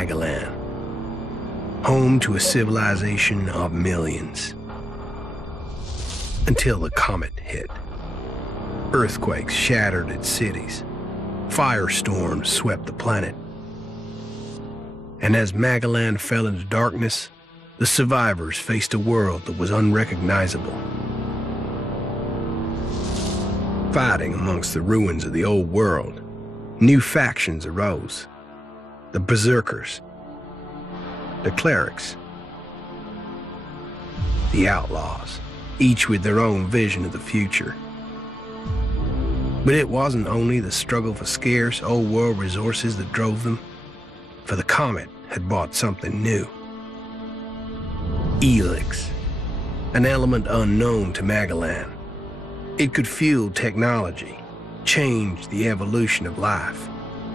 Magellan, home to a civilization of millions. Until the comet hit. Earthquakes shattered its cities. Firestorms swept the planet. And as Magellan fell into darkness, the survivors faced a world that was unrecognizable. Fighting amongst the ruins of the old world, new factions arose. The Berserkers, the Clerics, the Outlaws, each with their own vision of the future. But it wasn't only the struggle for scarce old world resources that drove them, for the comet had brought something new. Elex, an element unknown to Magellan. It could fuel technology, change the evolution of life,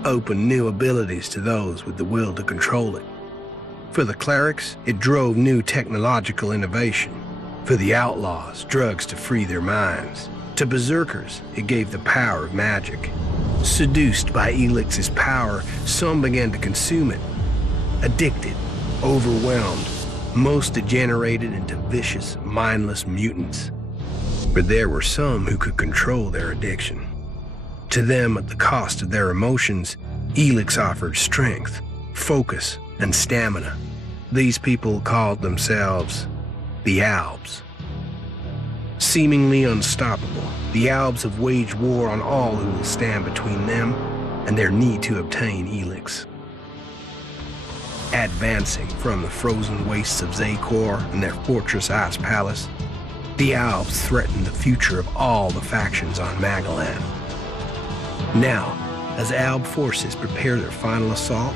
open new abilities to those with the will to control it. For the clerics, it drove new technological innovation. For the outlaws, drugs to free their minds. To berserkers, it gave the power of magic. Seduced by Elix's power, some began to consume it. Addicted, overwhelmed, most degenerated into vicious, mindless mutants. But there were some who could control their addiction. To them, at the cost of their emotions, Elex offered strength, focus, and stamina. These people called themselves the Albs. Seemingly unstoppable, the Albs have waged war on all who will stand between them and their need to obtain Elex. Advancing from the frozen wastes of Zakor and their fortress Ice Palace, the Albs threaten the future of all the factions on Magellan. Now, as Alb forces prepare their final assault,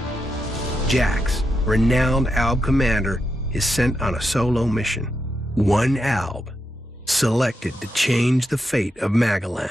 Jax, renowned Alb commander, is sent on a solo mission. One Alb, selected to change the fate of Magellan.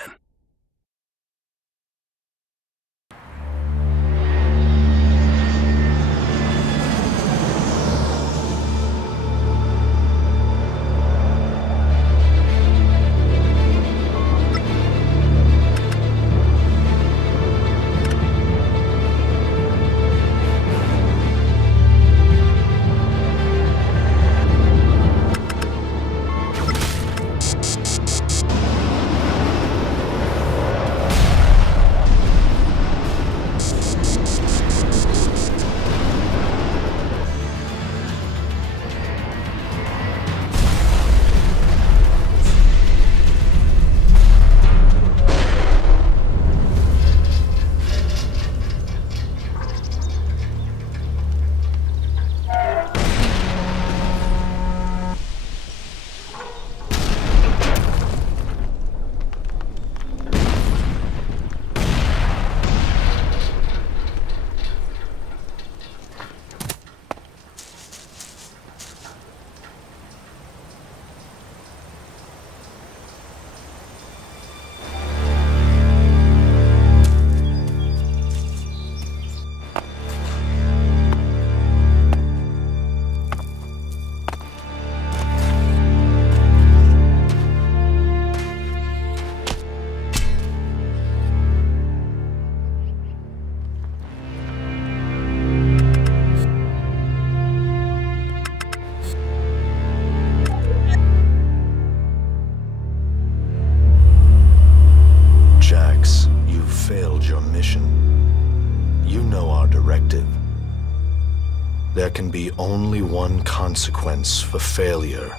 There can be only one consequence for failure.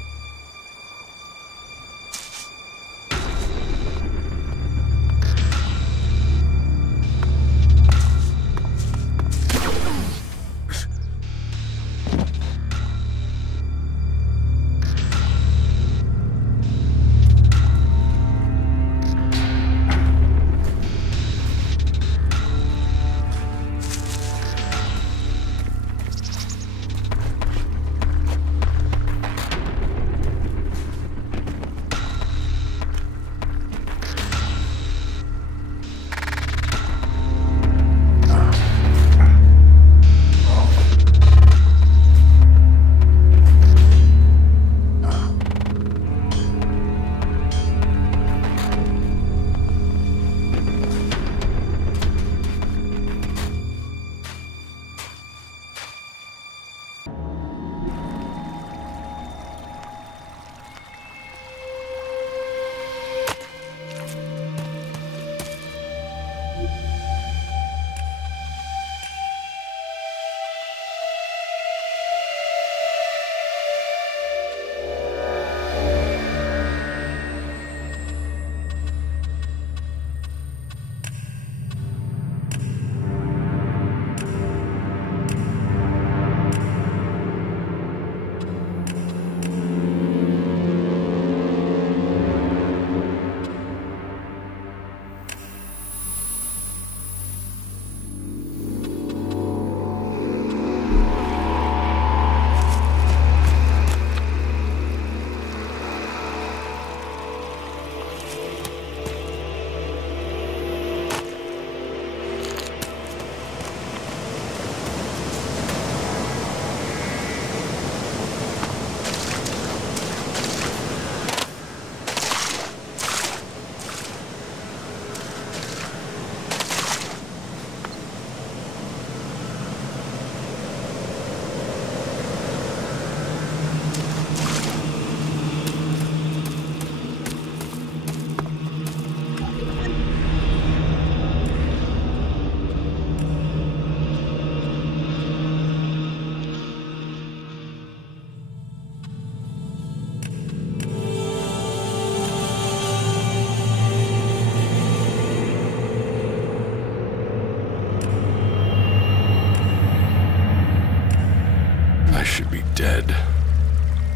should be dead.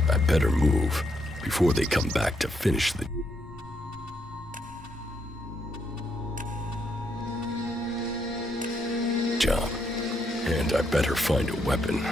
I better move before they come back to finish the job. And I better find a weapon.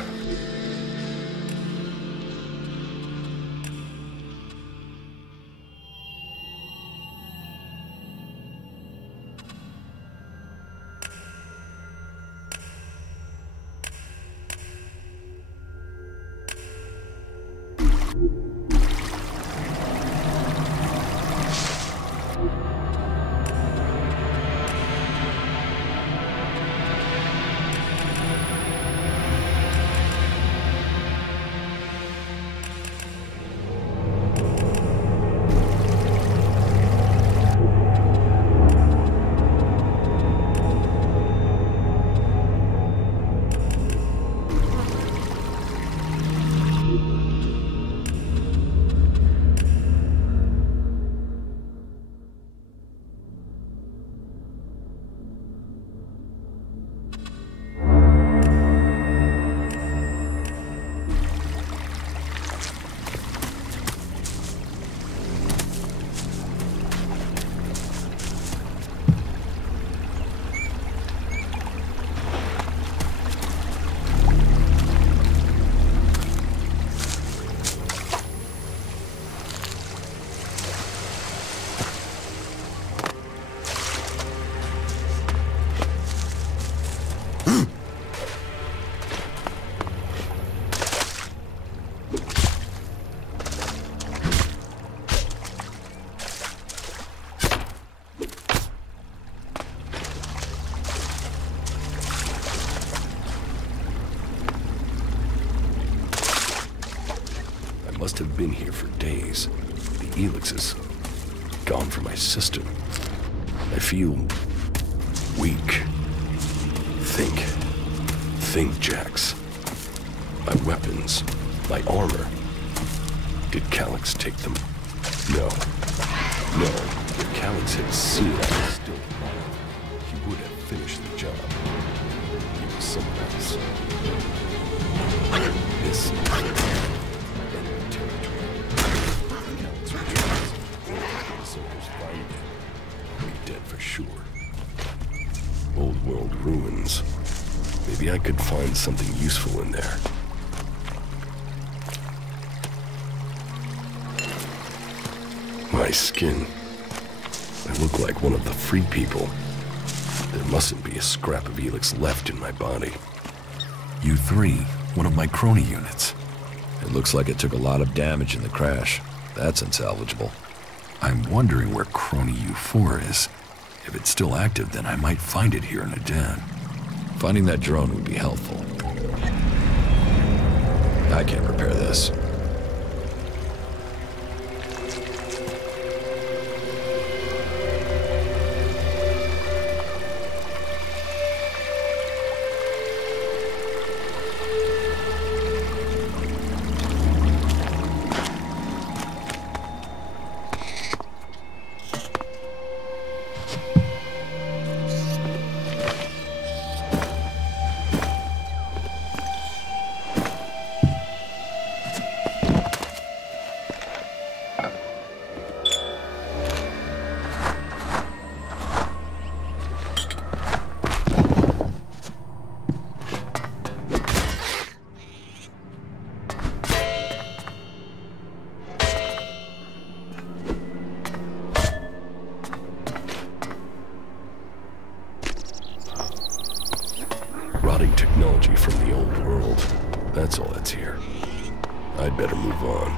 Must have been here for days. The Elex is gone from my system. I feel weak. Think, Jax. My weapons, my armor. Did Calyx take them? No. If Calyx had seen I was still alive, he would have finished the job. It was someone else. This dead for sure. Old world ruins. Maybe I could find something useful in there. My skin. I look like one of the free people. There mustn't be a scrap of Elex left in my body. U3, one of my crony units. It looks like it took a lot of damage in the crash. That's unsalvageable. I'm wondering where crony U4 is. If it's still active, then I might find it here in a den. Finding that drone would be helpful. I can't repair this. Rotting technology from the old world. That's all that's here. I'd better move on.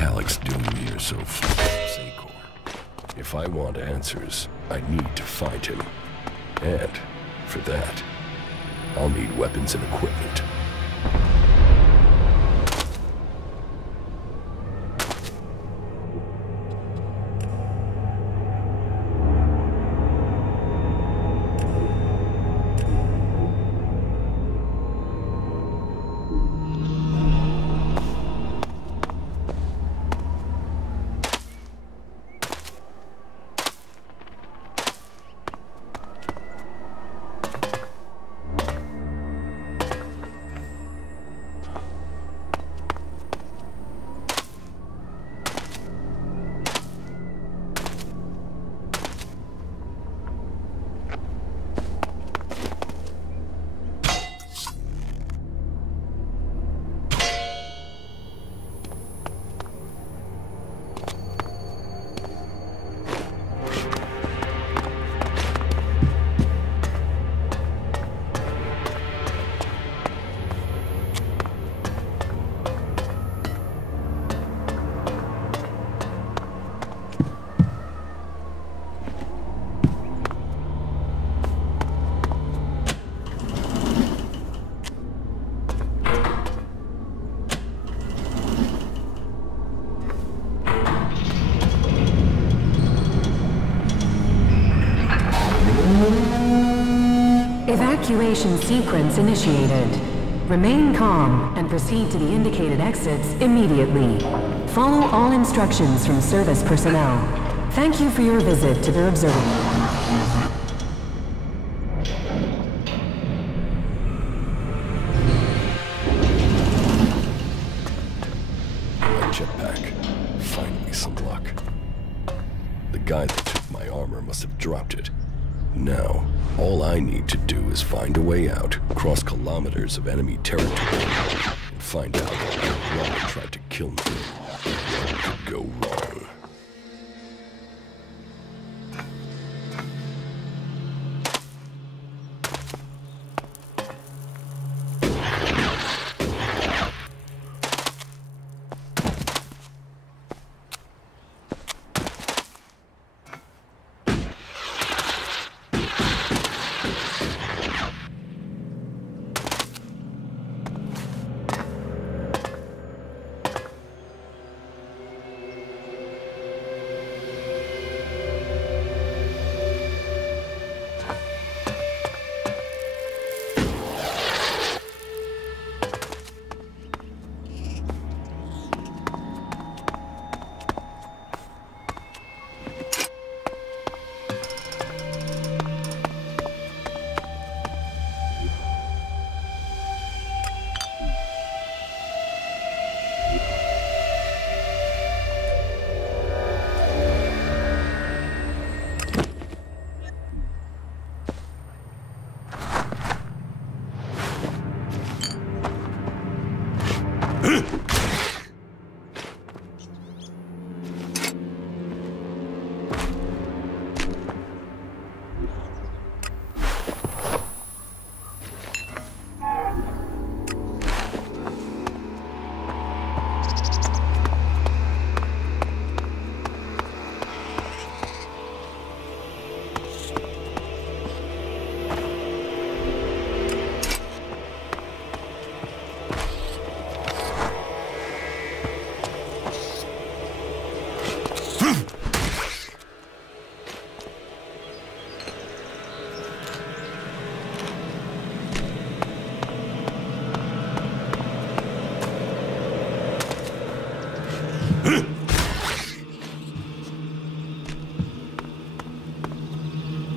Calyx doing here so far, Secor? If I want answers, I need to find him. And, for that, I'll need weapons and equipment. Evacuation sequence initiated. Remain calm and proceed to the indicated exits immediately. Follow all instructions from service personnel. Thank you for your visit to the observatory. My jetpack. Finally some luck. The guy that took my armor must have dropped it. Now, all I need to do is find a way out, cross kilometers of enemy territory, and find out why they tried to kill me. What could go wrong?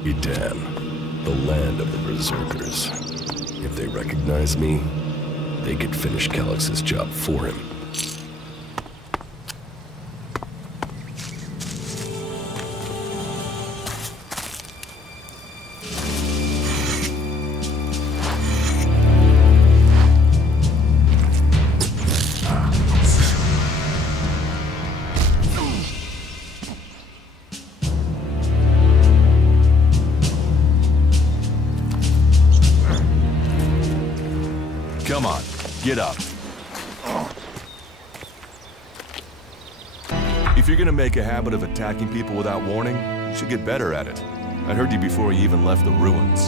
Edan, the land of the Berserkers. If they recognize me, they could finish Calyx's job for him. Come on, get up. If you're gonna make a habit of attacking people without warning, you should get better at it. I heard you before you even left the ruins.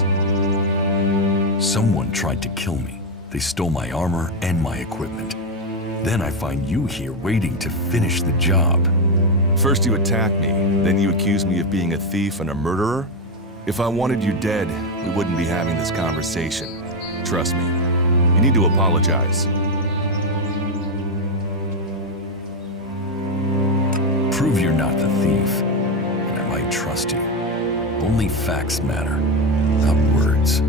Someone tried to kill me. They stole my armor and my equipment. Then I find you here waiting to finish the job. First you attack me, then you accuse me of being a thief and a murderer? If I wanted you dead, we wouldn't be having this conversation. Trust me, you need to apologize. Prove you're not the thief, and I might trust you. Only facts matter, not words.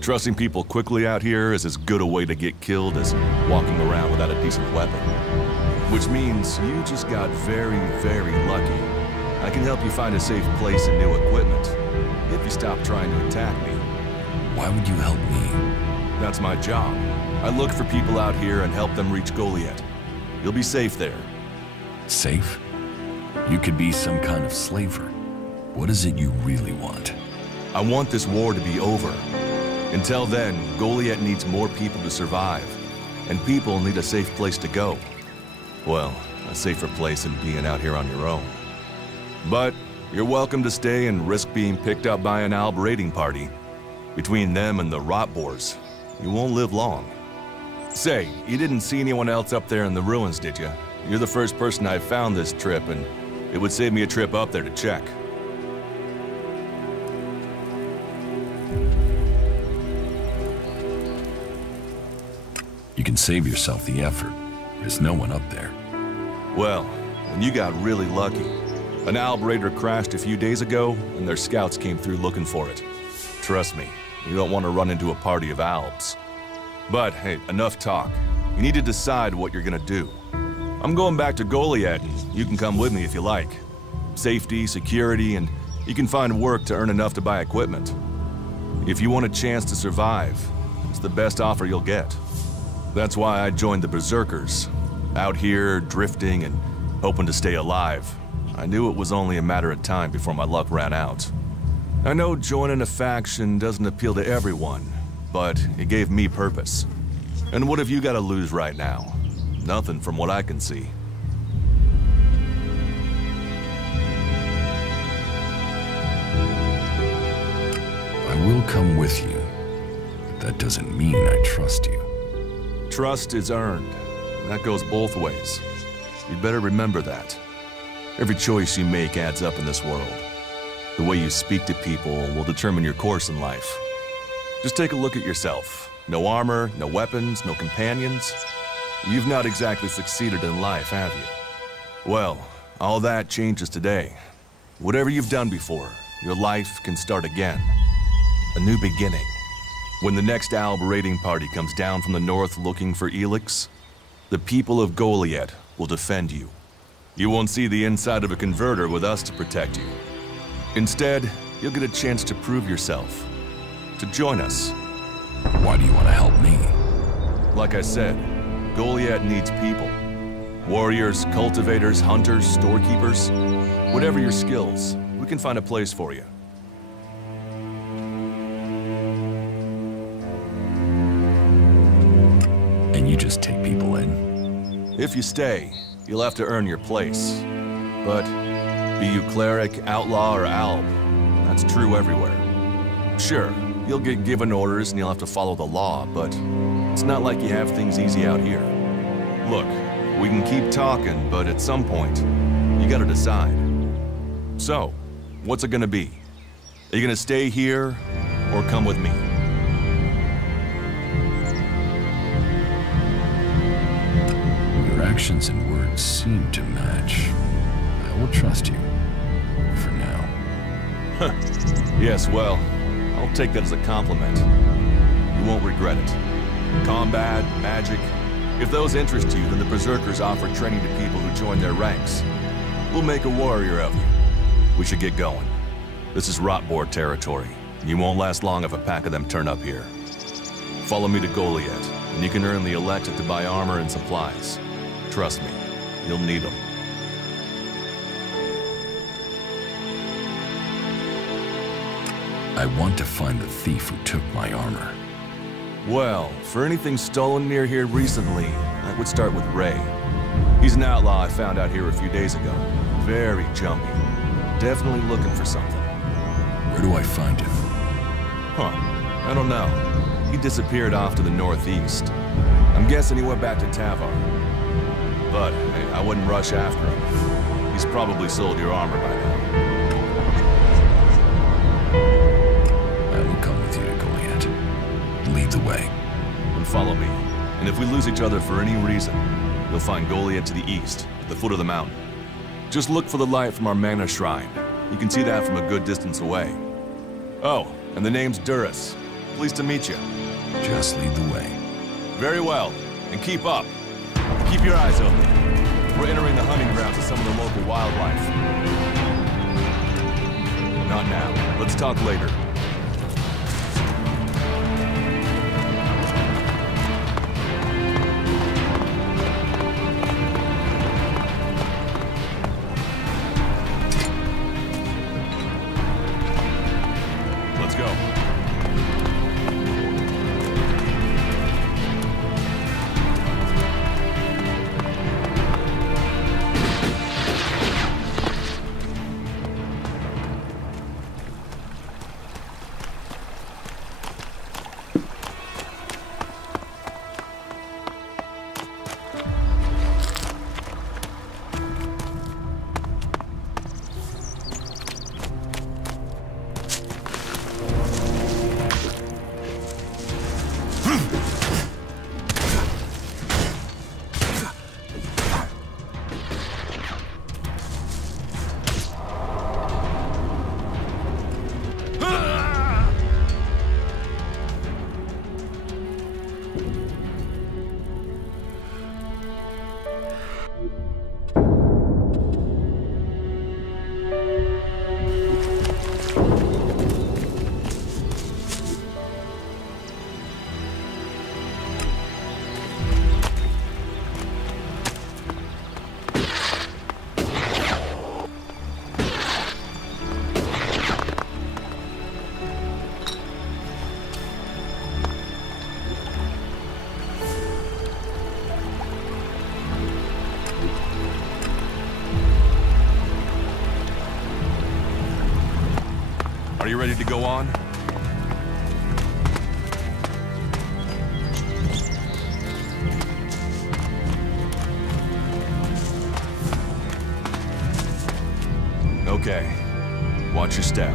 Trusting people quickly out here is as good a way to get killed as walking around without a decent weapon. Which means you just got very, very lucky. I can help you find a safe place and new equipment, if you stop trying to attack me. Why would you help me? That's my job. I look for people out here and help them reach Goliath. You'll be safe there. Safe? You could be some kind of slaver. What is it you really want? I want this war to be over. Until then, Goliath needs more people to survive, and people need a safe place to go. Well, a safer place than being out here on your own. But you're welcome to stay and risk being picked up by an Alb raiding party. Between them and the rot boars, you won't live long. Say, you didn't see anyone else up there in the ruins, did you? You're the first person I've found this trip, and it would save me a trip up there to check. You can save yourself the effort. There's no one up there. Well, when you got really lucky. An Alb raider crashed a few days ago, and their scouts came through looking for it. Trust me, you don't want to run into a party of Albs. But hey, enough talk. You need to decide what you're gonna do. I'm going back to Goliath, and you can come with me if you like. Safety, security, and you can find work to earn enough to buy equipment. If you want a chance to survive, it's the best offer you'll get. That's why I joined the Berserkers. Out here, drifting and hoping to stay alive. I knew it was only a matter of time before my luck ran out. I know joining a faction doesn't appeal to everyone, but it gave me purpose. And what have you got to lose right now? Nothing from what I can see. I will come with you, but that doesn't mean I trust you. Trust is earned. That goes both ways. You'd better remember that. Every choice you make adds up in this world. The way you speak to people will determine your course in life. Just take a look at yourself. No armor, no weapons, no companions. You've not exactly succeeded in life, have you? Well, all that changes today. Whatever you've done before, your life can start again. A new beginning. When the next Alb raiding party comes down from the north looking for Elex, the people of Goliath will defend you. You won't see the inside of a converter with us to protect you. Instead, you'll get a chance to prove yourself. To join us. Why do you want to help me? Like I said, Goliath needs people. Warriors, cultivators, hunters, storekeepers. Whatever your skills, we can find a place for you. And you just take people in? If you stay, you'll have to earn your place. But be you cleric, outlaw, or alb, that's true everywhere. Sure, you'll get given orders and you'll have to follow the law, but it's not like you have things easy out here. Look, we can keep talking, but at some point, you gotta decide. So, what's it gonna be? Are you gonna stay here, or come with me? Your actions and words seem to match. I will trust you. For now. Yes, well, I'll take that as a compliment. You won't regret it. Combat, magic. If those interest you, then the Berserkers offer training to people who join their ranks. We'll make a warrior of you. We should get going. This is Rotboard territory. You won't last long if a pack of them turn up here. Follow me to Goliath, and you can earn the Elex to buy armor and supplies. Trust me, you'll need them. I want to find the thief who took my armor. Well, for anything stolen near here recently, I would start with Ray. He's an outlaw I found out here a few days ago. Very jumpy. Definitely looking for something. Where do I find him? Huh. I don't know. He disappeared off to the northeast. I'm guessing he went back to Tavar. But, hey, I wouldn't rush after him. He's probably sold your armor by now. I will come with you to Goliath. Lead the way. Then follow me. And if we lose each other for any reason, you'll find Goliath to the east, at the foot of the mountain. Just look for the light from our mana shrine. You can see that from a good distance away. Oh, and the name's Duras. Pleased to meet you. Just lead the way. Very well. And keep up. Keep your eyes open. We're entering the hunting grounds of some of the local wildlife. Not now. Let's talk later. Let's go. Are you ready to go on? Okay. Watch your step.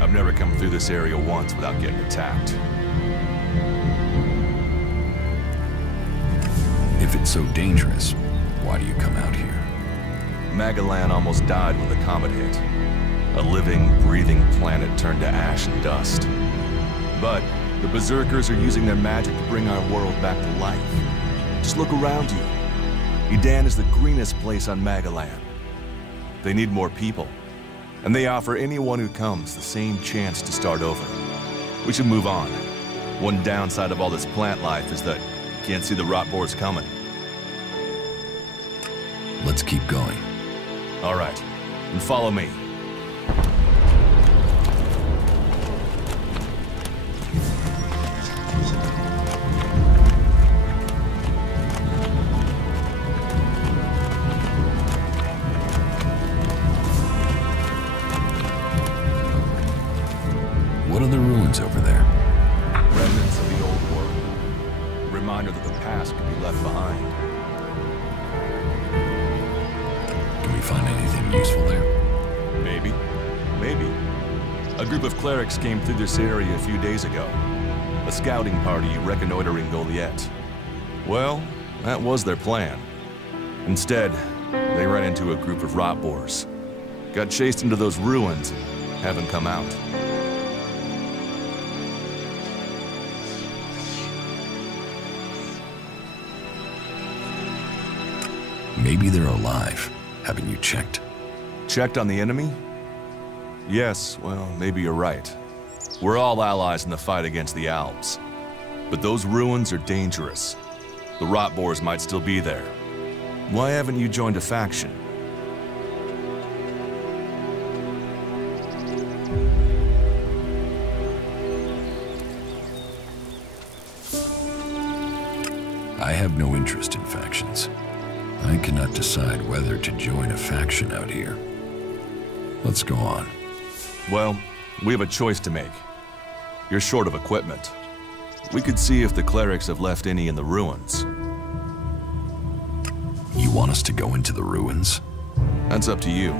I've never come through this area once without getting attacked. If it's so dangerous, why do you come out here? Magalan almost died when the comet hit. A living, breathing planet turned to ash and dust. But the Berserkers are using their magic to bring our world back to life. Just look around you. Edan is the greenest place on Magalan. They need more people, and they offer anyone who comes the same chance to start over. We should move on. One downside of all this plant life is that you can't see the rot boars coming. Let's keep going. All right, and follow me. What are the ruins over there? Remnants of the old world. Reminder that the past can be left behind. Can we find anything useful there? Maybe. Maybe. A group of clerics came through this area a few days ago. A scouting party reconnoitering Goliath. Well, that was their plan. Instead, they ran into a group of rot boars. Got chased into those ruins and haven't come out. Maybe they're alive. Haven't you checked? Checked on the enemy? Yes, well, maybe you're right. We're all allies in the fight against the Alps. But those ruins are dangerous. The rot boars might still be there. Why haven't you joined a faction? I have no interest in factions. I cannot decide whether to join a faction out here. Let's go on. Well, we have a choice to make. You're short of equipment. We could see if the clerics have left any in the ruins. You want us to go into the ruins? That's up to you.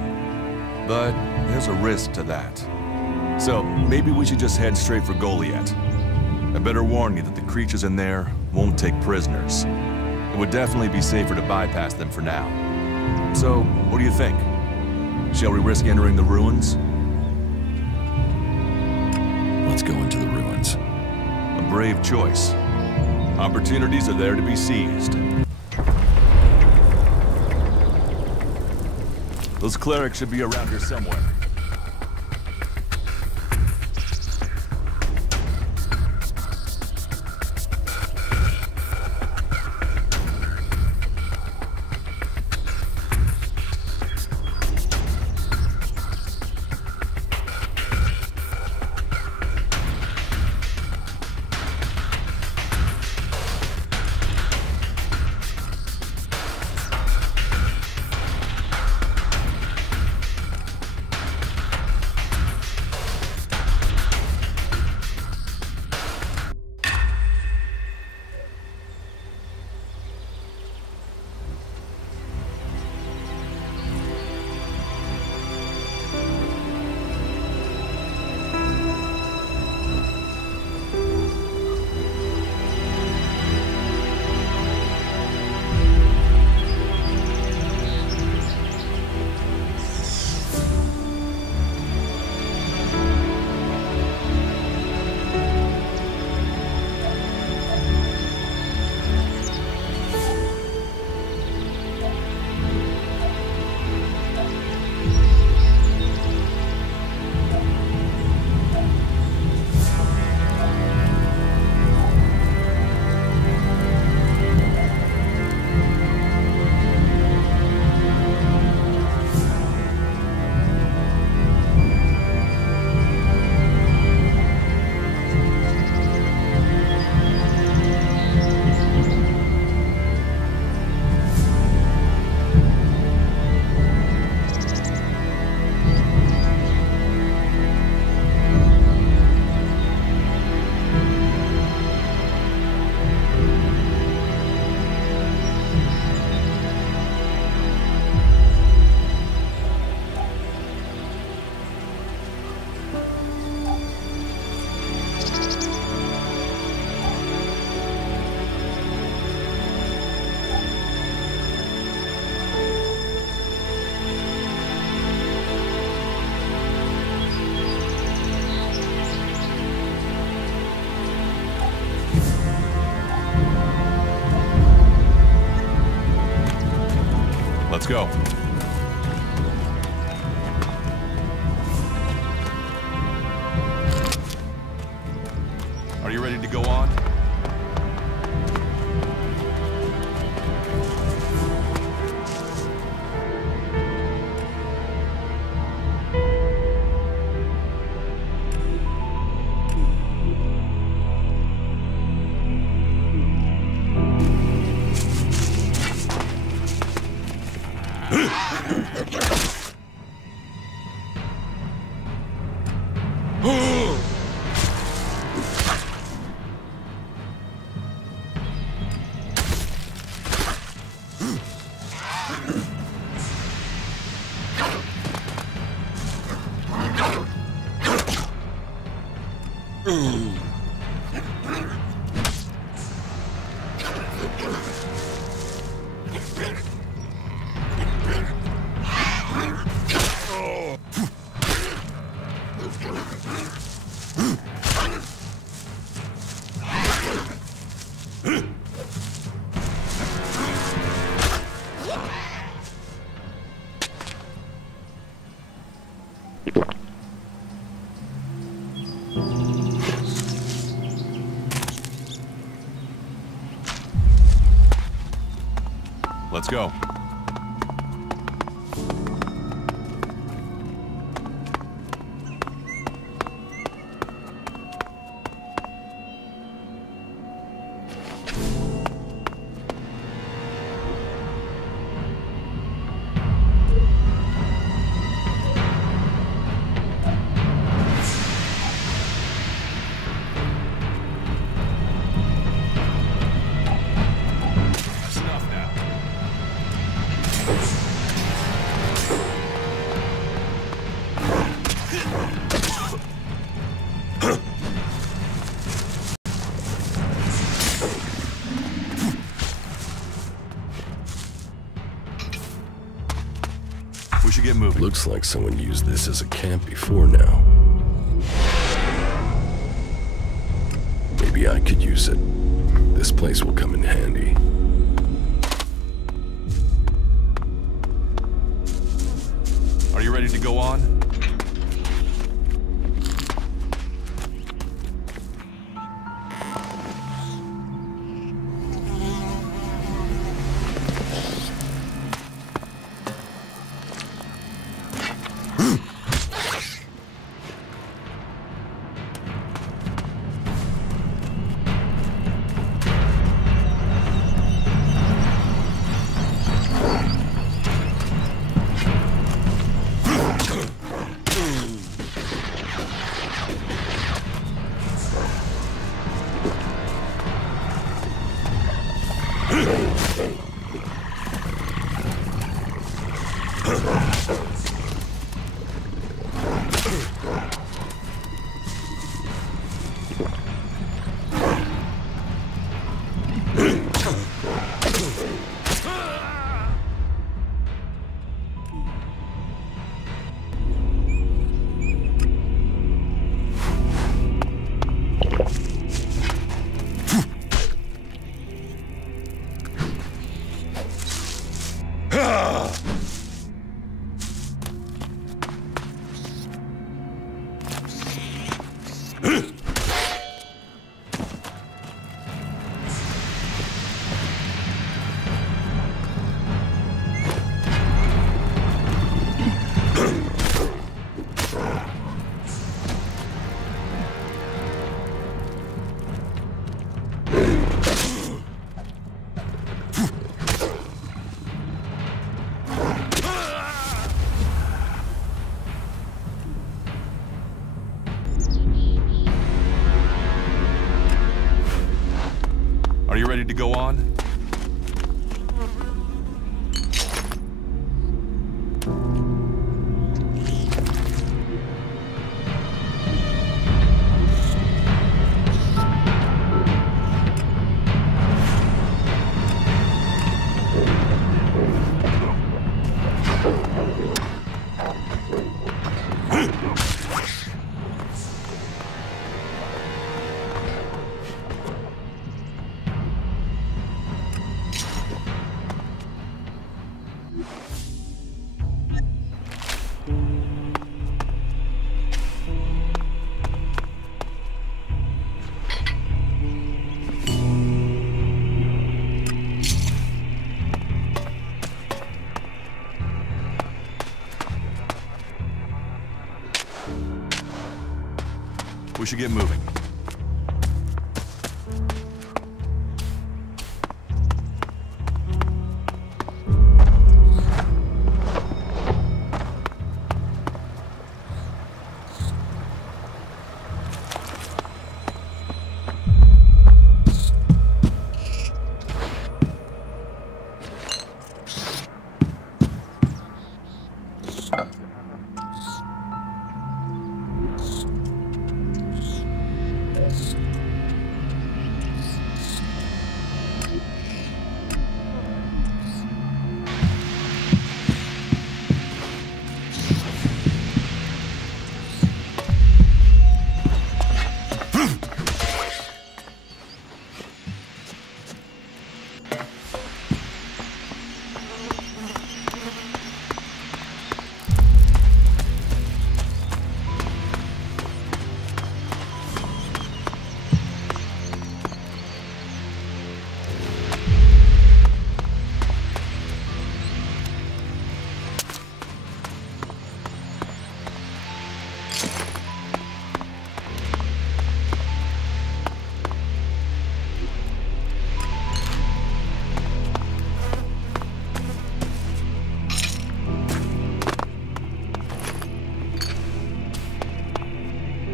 But there's a risk to that. So maybe we should just head straight for Goliath. I better warn you that the creatures in there won't take prisoners. It would definitely be safer to bypass them for now. So, what do you think? Shall we risk entering the ruins? Let's go into the ruins. A brave choice. Opportunities are there to be seized. Those clerics should be around here somewhere. Let's go. Are you ready to go on? Let's go. get moving. Looks like someone used this as a camp before now. Maybe I could use it. This place will come in handy. Are you ready to go on? Are you ready to go on? We should get moving.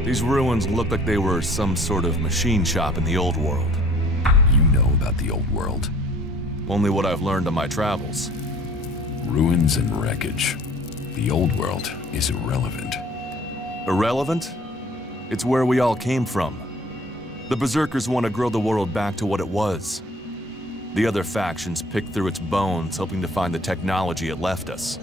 These ruins look like they were some sort of machine shop in the old world. You know about the old world. Only what I've learned on my travels. Ruins and wreckage. The old world is irrelevant. Irrelevant? It's where we all came from. The Berserkers want to grow the world back to what it was. The other factions pick through its bones, hoping to find the technology it left us.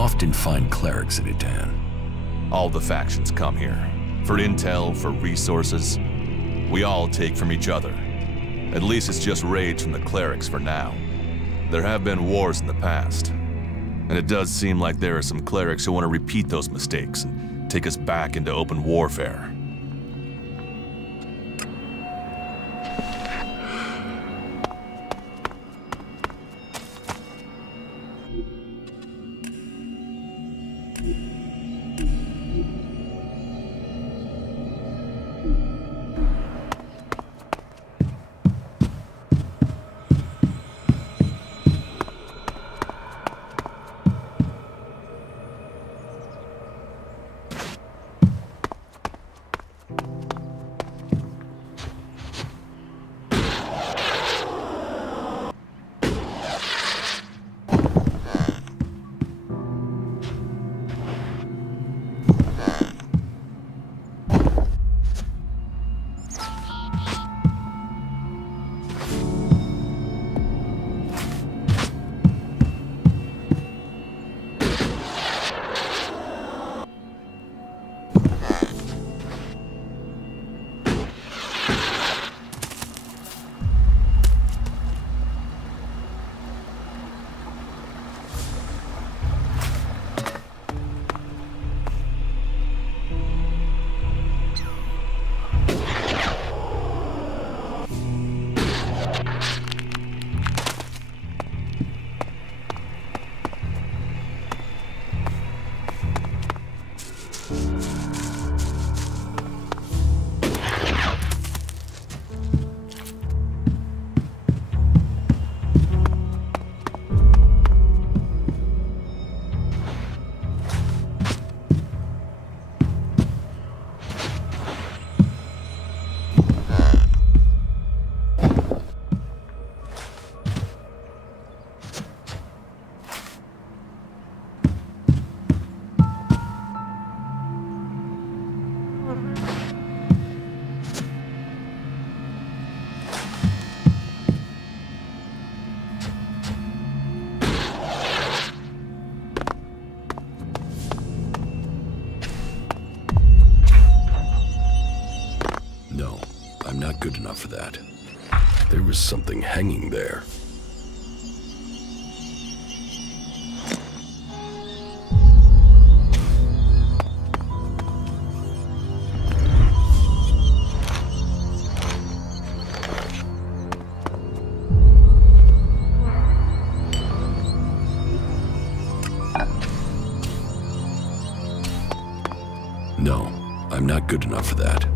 Often find clerics at Edan. All the factions come here. For intel, for resources. We all take from each other. At least it's just raids from the clerics for now. There have been wars in the past. And it does seem like there are some clerics who want to repeat those mistakes and take us back into open warfare. Good enough for that. There was something hanging there. No, I'm not good enough for that.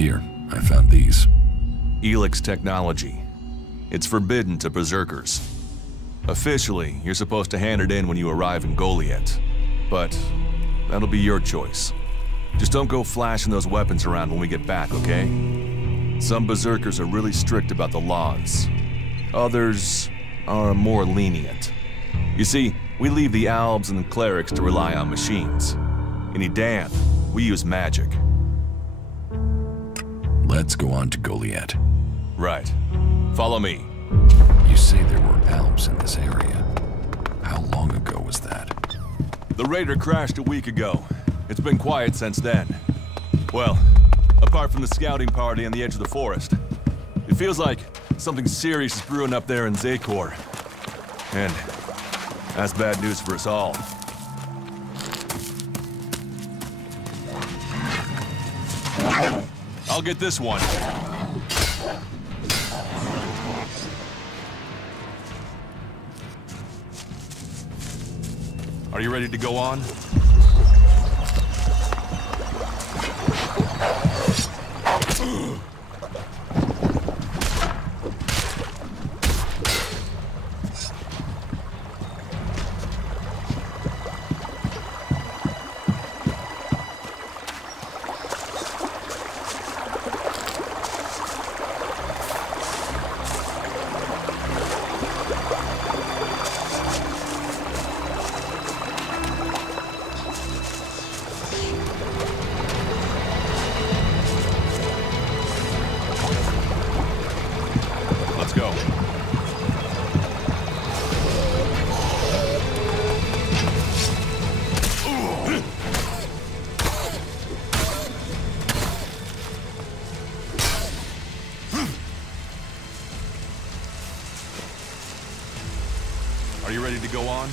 Here, I found these. Elex technology. It's forbidden to Berserkers. Officially, you're supposed to hand it in when you arrive in Goliath, but that'll be your choice. Just don't go flashing those weapons around when we get back, okay? Some Berserkers are really strict about the laws. Others are more lenient. You see, we leave the Albs and the clerics to rely on machines. In Edanth, we use magic. Let's go on to Goliath. Right. Follow me. You say there were Alps in this area. How long ago was that? The raider crashed a week ago. It's been quiet since then. Well, apart from the scouting party on the edge of the forest. It feels like something serious is brewing up there in Zakor. And that's bad news for us all. I'll get this one. Are you ready to go on? Let's go. Are you ready to go on?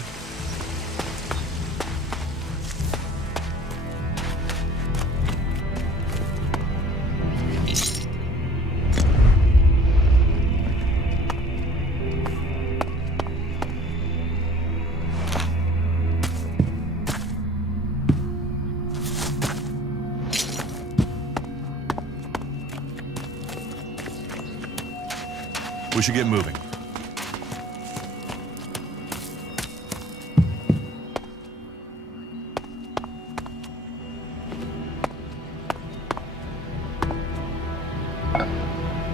We should get moving.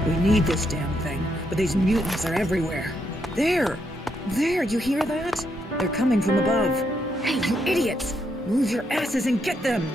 We need this damn thing, but these mutants are everywhere. There! There, you hear that? They're coming from above. Hey, you idiots! Move your asses and get them!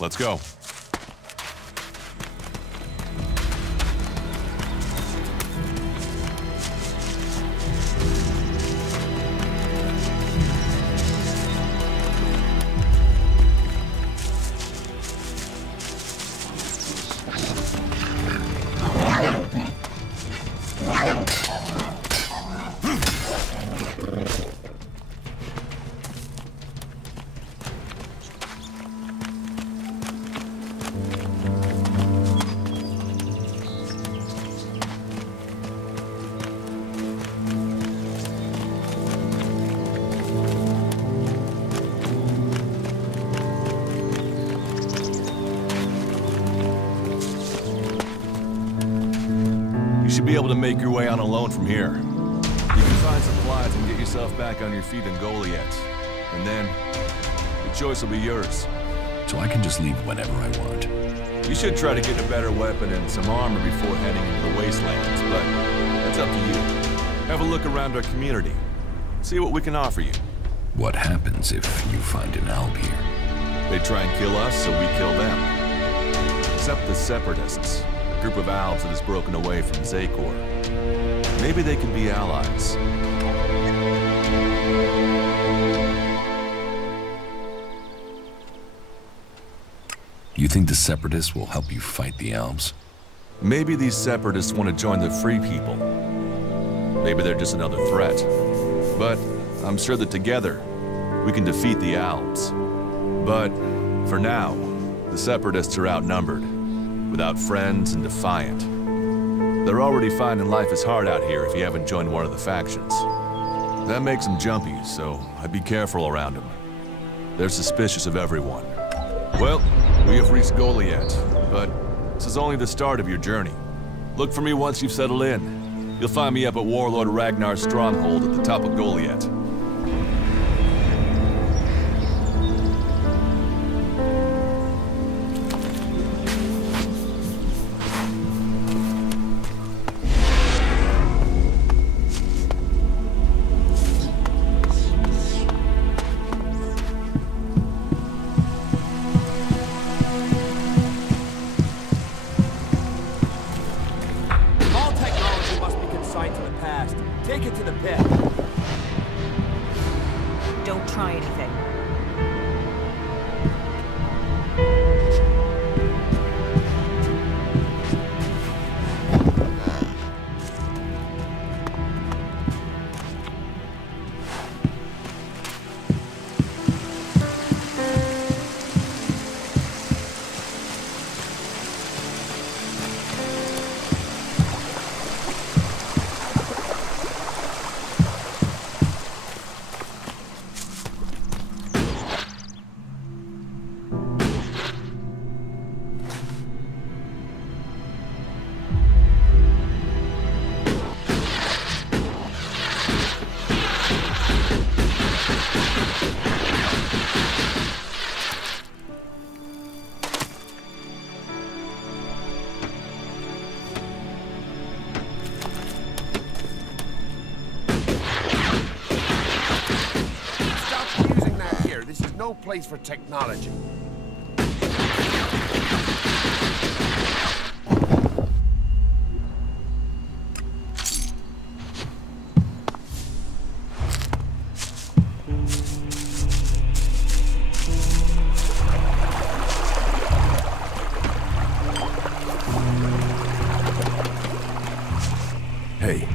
Let's go. Should be able to make your way on alone from here. You can find supplies and get yourself back on your feet in Goliath. And then, the choice will be yours. So I can just leave whenever I want. You should try to get a better weapon and some armor before heading into the wastelands, but that's up to you. Have a look around our community. See what we can offer you. What happens if you find an alb here? They try and kill us, so we kill them. Except the Separatists. Group of Alps that has broken away from Zakor. Maybe they can be allies. You think the Separatists will help you fight the Alps? Maybe these Separatists want to join the Free People. Maybe they're just another threat. But I'm sure that together, we can defeat the Alps. But for now, the Separatists are outnumbered. Without friends and defiant. They're already finding life is hard out here if you haven't joined one of the factions. That makes them jumpy, so I'd be careful around them. They're suspicious of everyone. Well, we have reached Goliath, but this is only the start of your journey. Look for me once you've settled in. You'll find me up at Warlord Ragnar's stronghold at the top of Goliath. Take it to the pit. Don't try anything. No place for technology. Hey,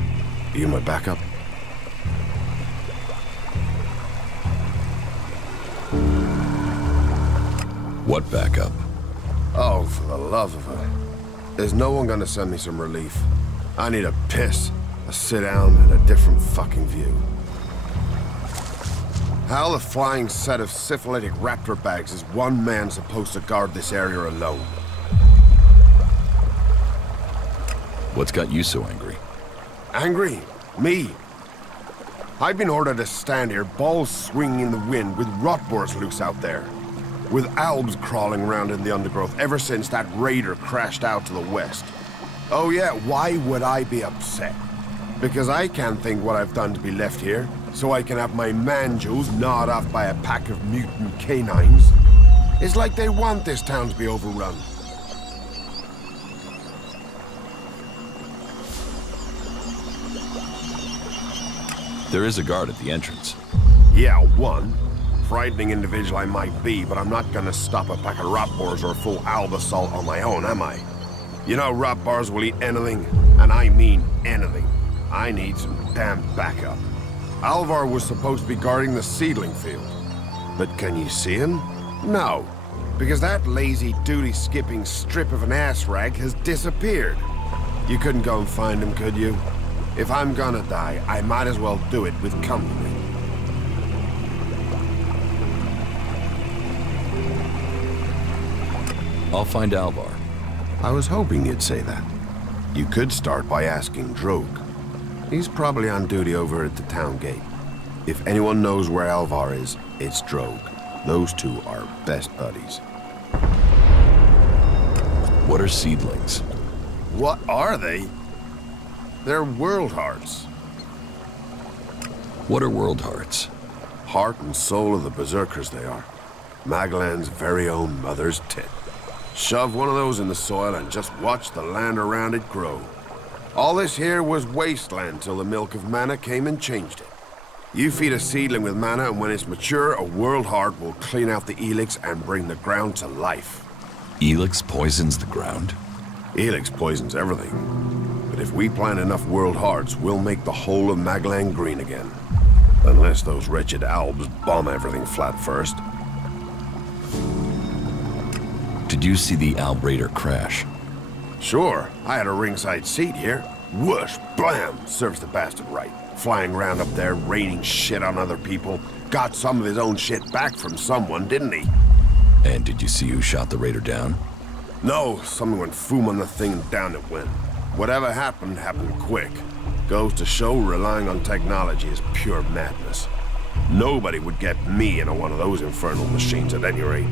are you my backup? What backup? Oh, for the love of her. There's no one gonna send me some relief. I need a piss, a sit down, and a different fucking view. How the flying set of syphilitic raptor bags is one man supposed to guard this area alone? What's got you so angry? Angry? Me? I've been ordered to stand here, balls swinging in the wind, with rotboars loose out there. With albs crawling around in the undergrowth ever since that raider crashed out to the west. Oh yeah, why would I be upset? Because I can't think what I've done to be left here, so I can have my manjos gnawed off by a pack of mutant canines. It's like they want this town to be overrun. There is a guard at the entrance. Yeah, one. Frightening individual I might be, but I'm not gonna stop a pack of rot boars or a full alb assault on my own, am I? You know rot boars will eat anything, and I mean anything. I need some damn backup. Alvar was supposed to be guarding the seedling field. But can you see him? No, because that lazy duty-skipping strip of an ass rag has disappeared. You couldn't go and find him, could you? If I'm gonna die, I might as well do it with company. I'll find Alvar. I was hoping you'd say that. You could start by asking Drogue. He's probably on duty over at the town gate. If anyone knows where Alvar is, it's Drogue. Those two are best buddies. What are seedlings? What are they? They're world hearts. What are world hearts? Heart and soul of the berserkers they are. Magellan's very own mother's tit. Shove one of those in the soil and just watch the land around it grow. All this here was wasteland till the milk of mana came and changed it. You feed a seedling with mana, and when it's mature, a world heart will clean out the Elex and bring the ground to life. Elex poisons the ground? Elex poisons everything. But if we plant enough world hearts, we'll make the whole of Magellan green again. Unless those wretched albs bomb everything flat first. Did you see the Alb Raider crash? Sure. I had a ringside seat here. Whoosh, blam, serves the bastard right. Flying around up there, raining shit on other people. Got some of his own shit back from someone, didn't he? And did you see who shot the Raider down? No, someone went foom on the thing and down it went. Whatever happened, happened quick. Goes to show relying on technology is pure madness. Nobody would get me into one of those infernal machines at any rate.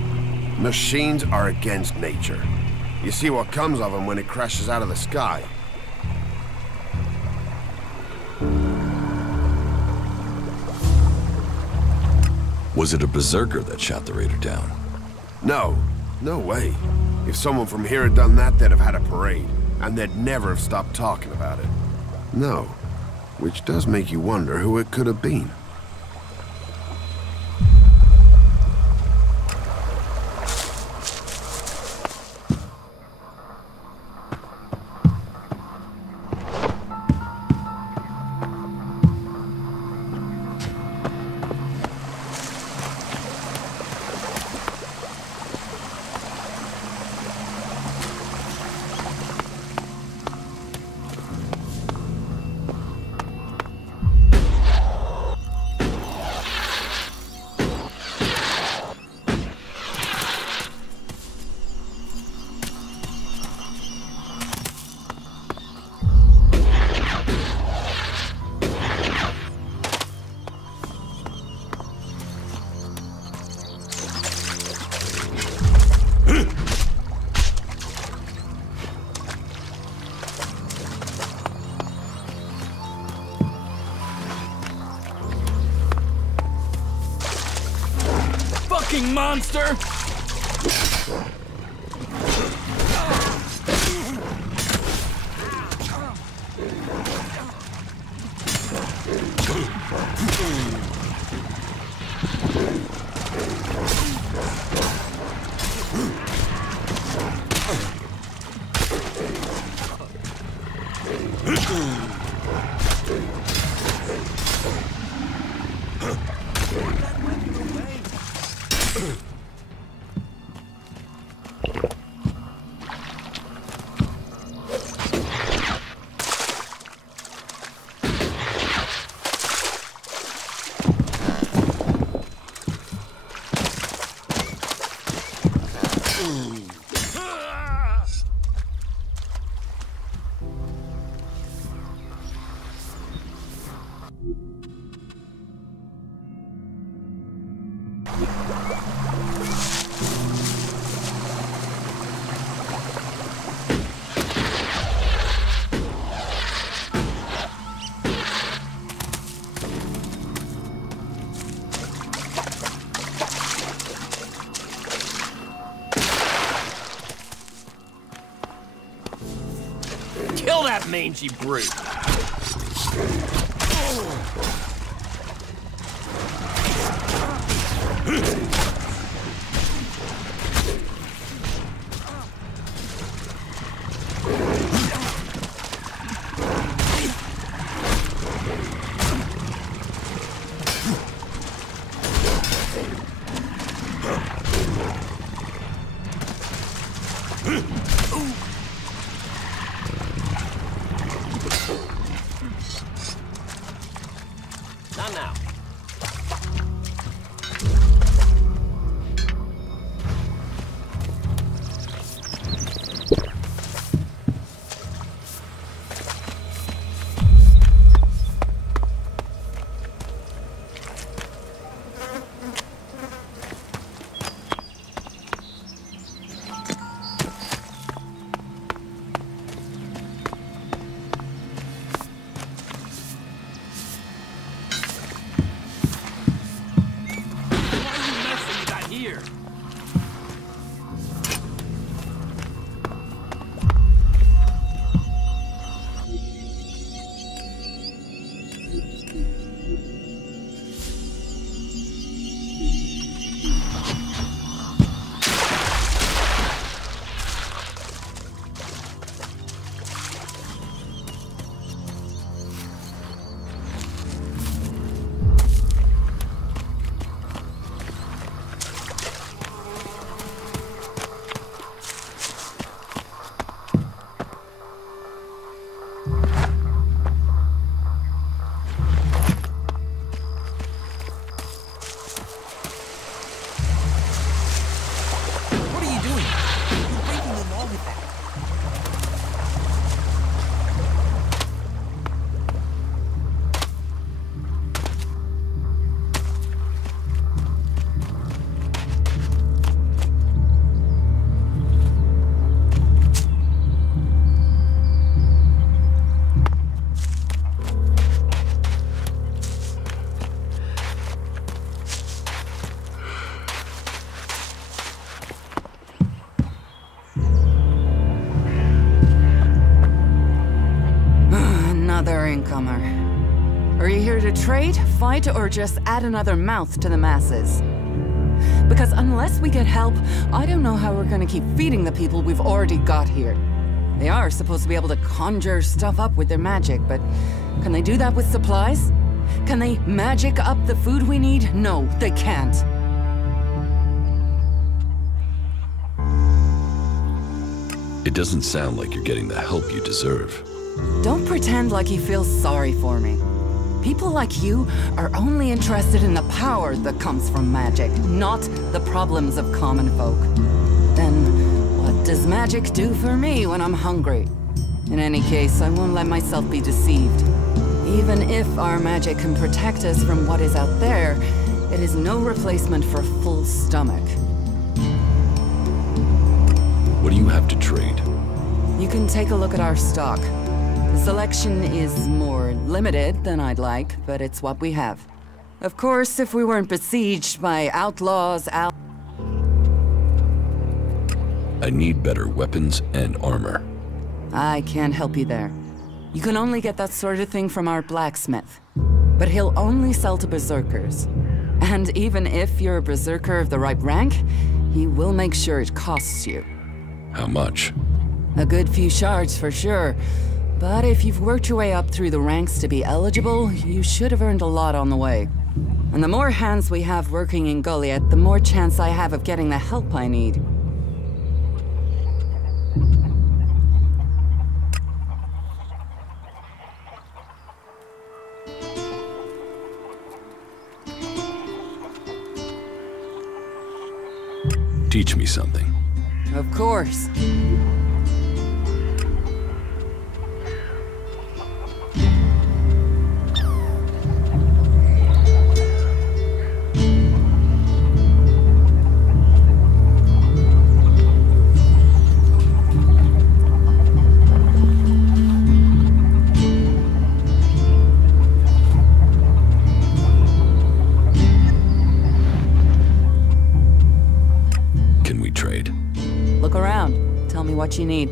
Machines are against nature. You see what comes of them when it crashes out of the sky. Was it a berserker that shot the Raider down? No. No way. If someone from here had done that, they'd have had a parade. And they'd never have stopped talking about it. No. Which does make you wonder who it could have been. Monster! mangy brute. Not now. Incomer. Are you here to trade, fight, or just add another mouth to the masses? Because unless we get help, I don't know how we're gonna keep feeding the people we've already got here. They are supposed to be able to conjure stuff up with their magic, but can they do that with supplies? Can they magic up the food we need? No, they can't. It doesn't sound like you're getting the help you deserve. Don't pretend like you feel sorry for me. People like you are only interested in the power that comes from magic, not the problems of common folk. Then, what does magic do for me when I'm hungry? In any case, I won't let myself be deceived. Even if our magic can protect us from what is out there, it is no replacement for a full stomach. What do you have to trade? You can take a look at our stock. The selection is more limited than I'd like, but it's what we have. Of course, if we weren't besieged by outlaws, I need better weapons and armor. I can't help you there. You can only get that sort of thing from our blacksmith. But he'll only sell to berserkers. And even if you're a berserker of the right rank, he will make sure it costs you. How much? A good few shards for sure. But if you've worked your way up through the ranks to be eligible, you should have earned a lot on the way. And the more hands we have working in Goliath, the more chance I have of getting the help I need. Teach me something. Of course. Look around. Tell me what you need.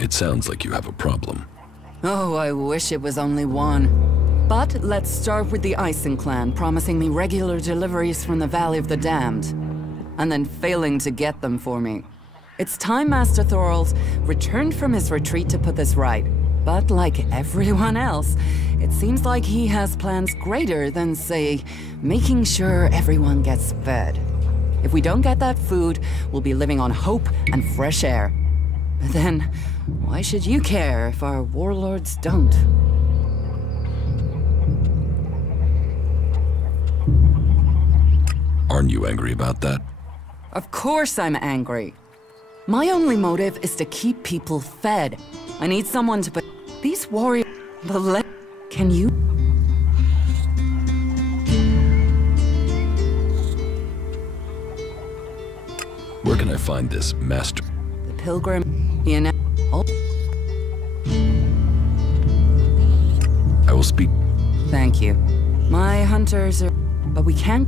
It sounds like you have a problem. Oh, I wish it was only one. But let's start with the Ison clan promising me regular deliveries from the Valley of the Damned, and then failing to get them for me. It's time Master Thorol's returned from his retreat to put this right. But like everyone else, it seems like he has plans greater than, say, making sure everyone gets fed. If we don't get that food, we'll be living on hope and fresh air. But then, why should you care if our warlords don't? Aren't you angry about that? Of course I'm angry. My only motive is to keep people fed. I need someone to put these warriors... Can you? Where can I find this master? The pilgrim... Oh. I will speak. Thank you. My hunters are... But we can't...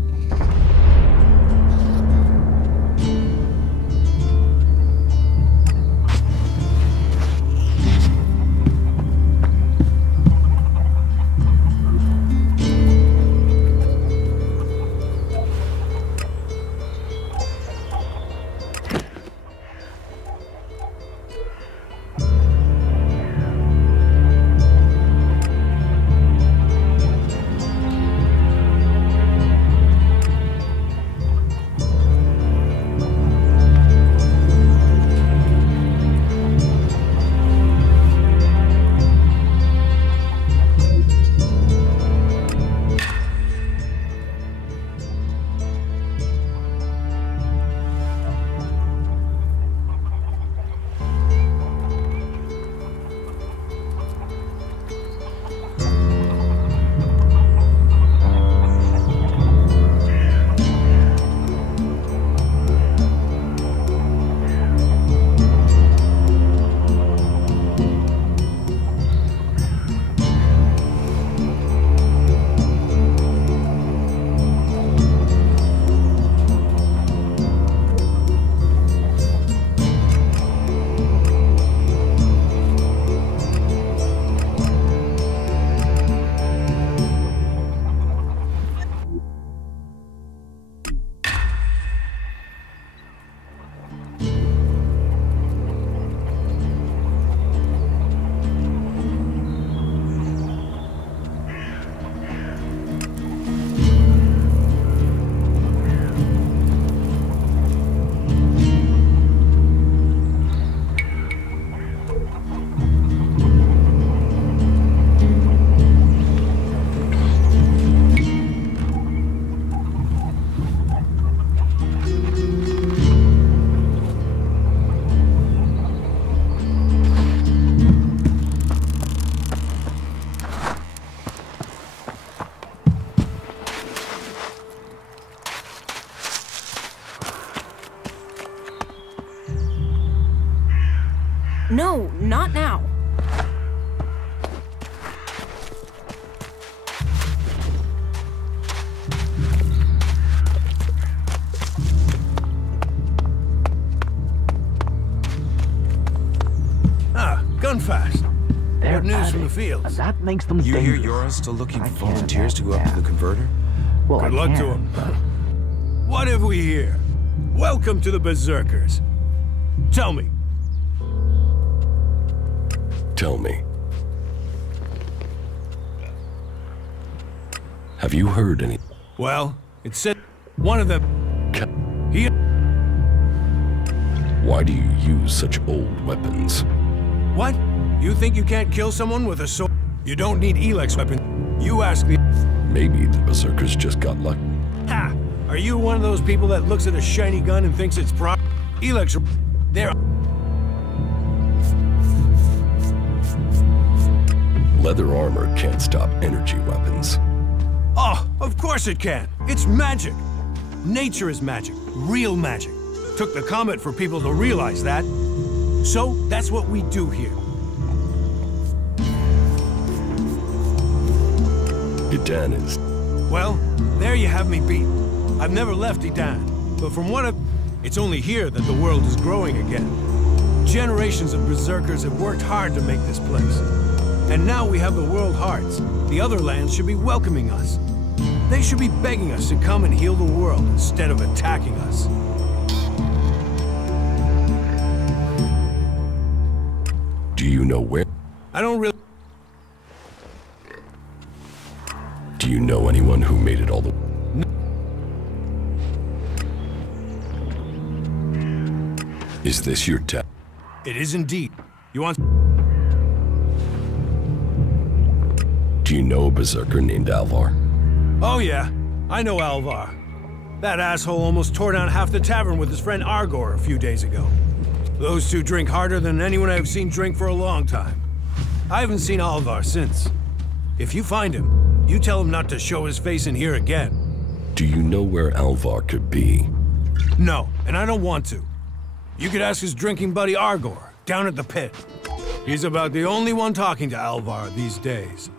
No, not now. Ah, gunfast. What news from the fields? That makes them dangerous. You hear you're still looking for volunteers to go up to the converter? Well, good luck to them. What have we here? Welcome to the Berserkers. Tell me. Tell me. Have you heard any? Well, it said one of them... He... Why do you use such old weapons? What? You think you can't kill someone with a sword? You don't need Elex weapon. You ask the... Maybe the Berserkers just got lucky. Ha! Are you one of those people that looks at a shiny gun and thinks it's pro... Elex... They're... Leather armor can't stop energy weapons. Oh, of course it can. It's magic. Nature is magic. Real magic. Took the comet for people to realize that. So, that's what we do here. Edan is... Well, there you have me beat. I've never left Edan, but from what I've... It's only here that the world is growing again. Generations of berserkers have worked hard to make this place. And now we have the World Hearts. The other lands should be welcoming us. They should be begging us to come and heal the world instead of attacking us. Do you know where? I don't really... Do you know anyone who made it all the... Is this your town? It is indeed. You want... Do you know a berserker named Alvar? Oh yeah, I know Alvar. That asshole almost tore down half the tavern with his friend Argor a few days ago. Those two drink harder than anyone I've seen drink for a long time. I haven't seen Alvar since. If you find him, you tell him not to show his face in here again. Do you know where Alvar could be? No, and I don't want to. You could ask his drinking buddy Argor, down at the pit. He's about the only one talking to Alvar these days.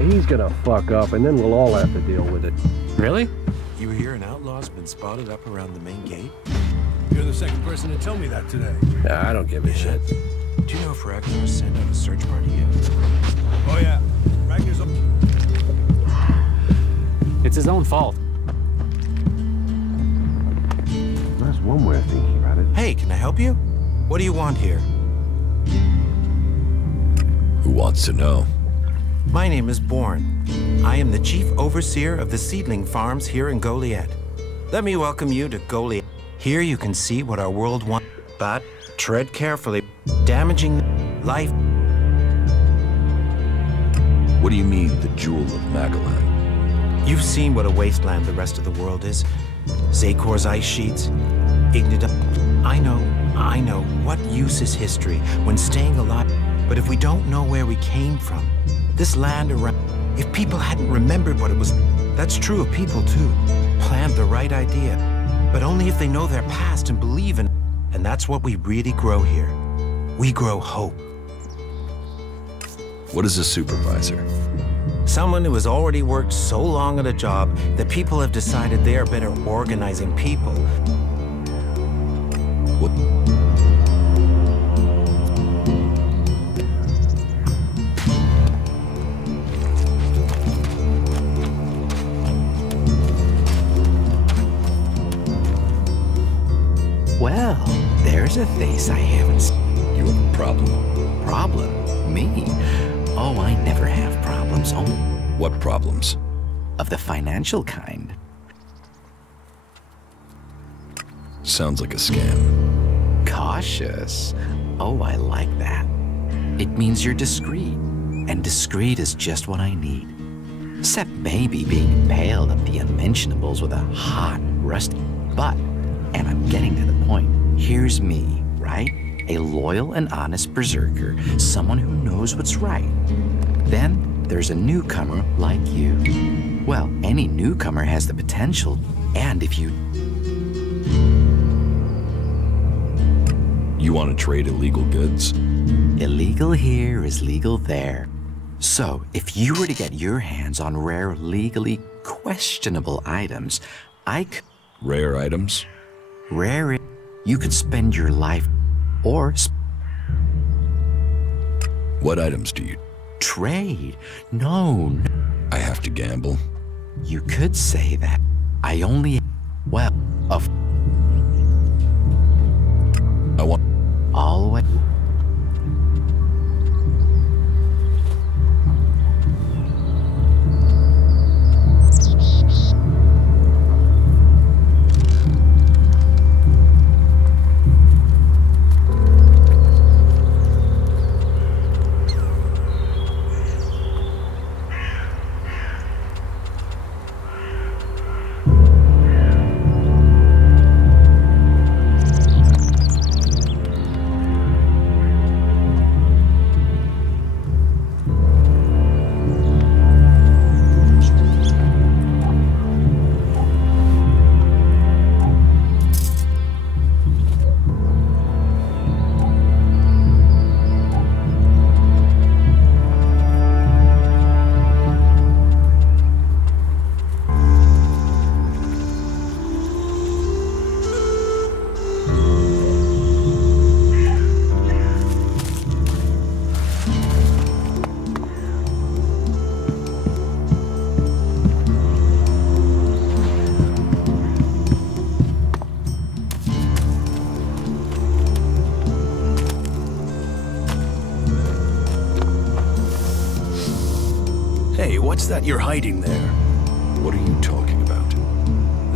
He's gonna fuck up, and then we'll all have to deal with it. Really? You hear an outlaw's been spotted up around the main gate? You're the second person to tell me that today. Nah, I don't give a shit. Do you know if Ragnar sent out a search party yet? Oh yeah, Ragnar's up. It's his own fault. That's one way of thinking about it. Hey, can I help you? What do you want here? Who wants to know? My name is Born. I am the chief overseer of the seedling farms here in Goliad. Let me welcome you to Goliad. Here you can see what our world wants, but tread carefully, damaging life. What do you mean, the jewel of Magellan? You've seen what a wasteland the rest of the world is. Zakor's ice sheets, ignited. I know. What use is history when staying alive? But if we don't know where we came from, this land around, if people hadn't remembered what it was, that's true of people too. Planned the right idea, but only if they know their past and believe in, and that's what we really grow here. We grow hope. What is a supervisor? Someone who has already worked so long at a job that people have decided they are better organizing people. What? Well, there's a face I haven't seen. You have a problem? Problem? Me? Oh, I never have problems. Oh. What problems? Of the financial kind. Sounds like a scam. Cautious. Oh, I like that. It means you're discreet. And discreet is just what I need. Except maybe being impaled at the unmentionables with a hot, rusty butt. And I'm getting to the point. Here's me, right? A loyal and honest berserker, someone who knows what's right. Then there's a newcomer like you. Well, any newcomer has the potential, and if you... You want to trade illegal goods? Illegal here is legal there. So, if you were to get your hands on rare, legally questionable items, I could... Rare items? Rare, you could spend your life, or... What items do you... Trade? No. I have to gamble? You could say that. I only... Well, I want... Always... What's that you're hiding there? What are you talking about?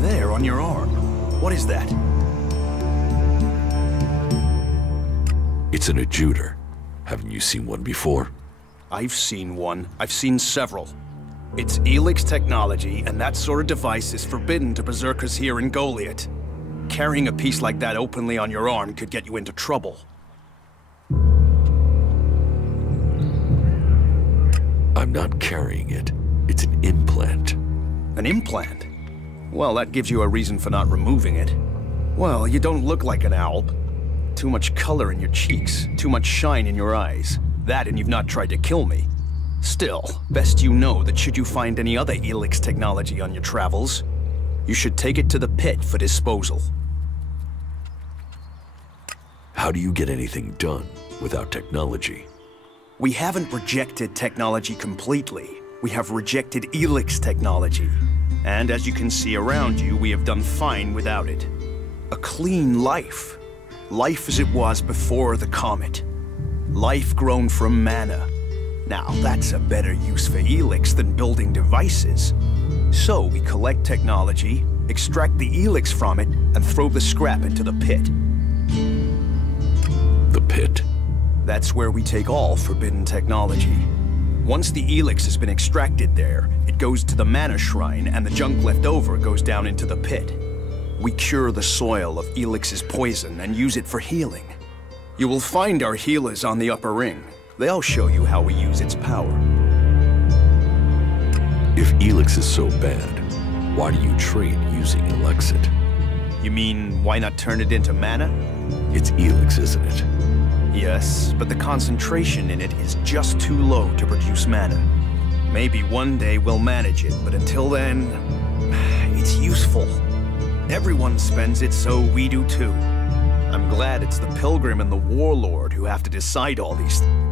There, on your arm. What is that? It's an adjutor. Haven't you seen one before? I've seen one. I've seen several. It's Elex technology, and that sort of device is forbidden to berserkers here in Goliath. Carrying a piece like that openly on your arm could get you into trouble. I'm not carrying it. It's an implant. An implant? Well, that gives you a reason for not removing it. Well, you don't look like an owl. Too much color in your cheeks, too much shine in your eyes. That and you've not tried to kill me. Still, best you know that should you find any other Elex technology on your travels, you should take it to the pit for disposal. How do you get anything done without technology? We haven't rejected technology completely. We have rejected Elex technology. And as you can see around you, we have done fine without it. A clean life. Life as it was before the comet. Life grown from mana. Now, that's a better use for Elex than building devices. So we collect technology, extract the Elex from it, and throw the scrap into the pit. The pit? That's where we take all forbidden technology. Once the Elex has been extracted there, it goes to the mana shrine, and the junk left over goes down into the pit. We cure the soil of Elix's poison and use it for healing. You will find our healers on the upper ring. They'll show you how we use its power. If Elex is so bad, why do you trade using Elexit? You mean, why not turn it into mana? It's Elex, isn't it? Yes, but the concentration in it is just too low to produce mana. Maybe one day we'll manage it, but until then, it's useful. Everyone spends it, so we do too. I'm glad it's the Pilgrim and the Warlord who have to decide all these things.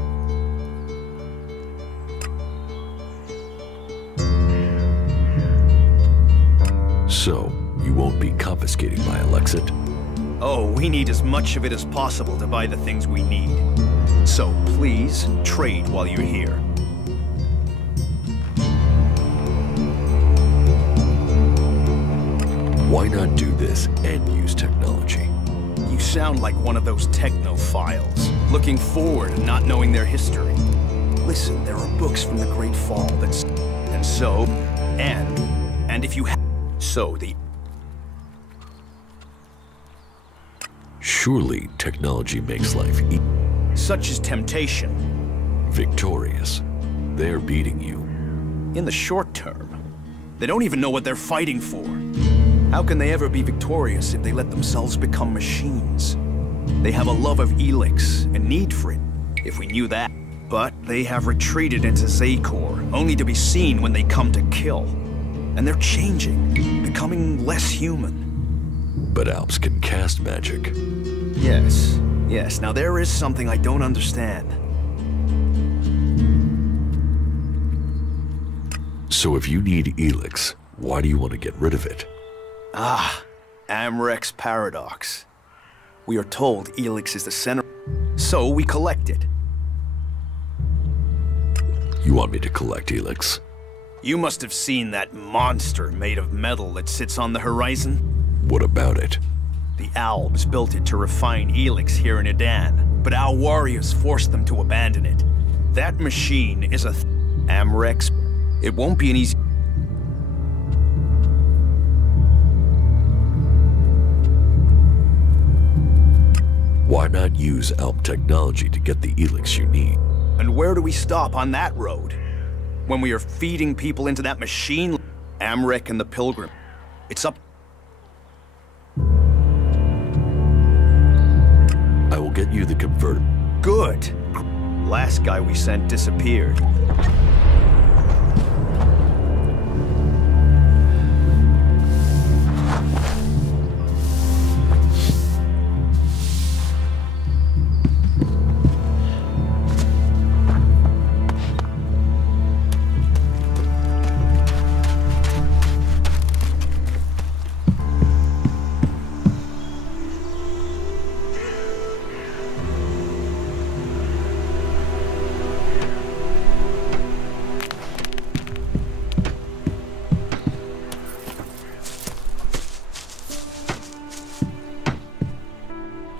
So, you won't be confiscating my Elexit? Oh, we need as much of it as possible to buy the things we need. So please, trade while you're here. Why not do this and use technology? You sound like one of those technophiles, looking forward and not knowing their history. Listen, there are books from the Great Fall that's... And if you have... So the... Surely technology makes life such as temptation. Victorious. They're beating you. In the short term. They don't even know what they're fighting for. How can they ever be victorious if they let themselves become machines? They have a love of Elex and need for it, if we knew that. But they have retreated into Zakor, only to be seen when they come to kill. And they're changing, becoming less human. But Alps can cast magic. Yes. Yes, now there is something I don't understand. So if you need Elex, why do you want to get rid of it? Ah, Hfric's paradox. We are told Elex is the center, so we collect it. You want me to collect Elex? You must have seen that monster made of metal that sits on the horizon. What about it? The Albs built it to refine Elex here in Edan, but our warriors forced them to abandon it. That machine is a Hfric's. It won't be an easy... Why not use Alp technology to get the Elex you need? And where do we stop on that road? When we are feeding people into that machine, Hfric and the Pilgrim. It's up... I will get you the converter. Good. Last guy we sent disappeared.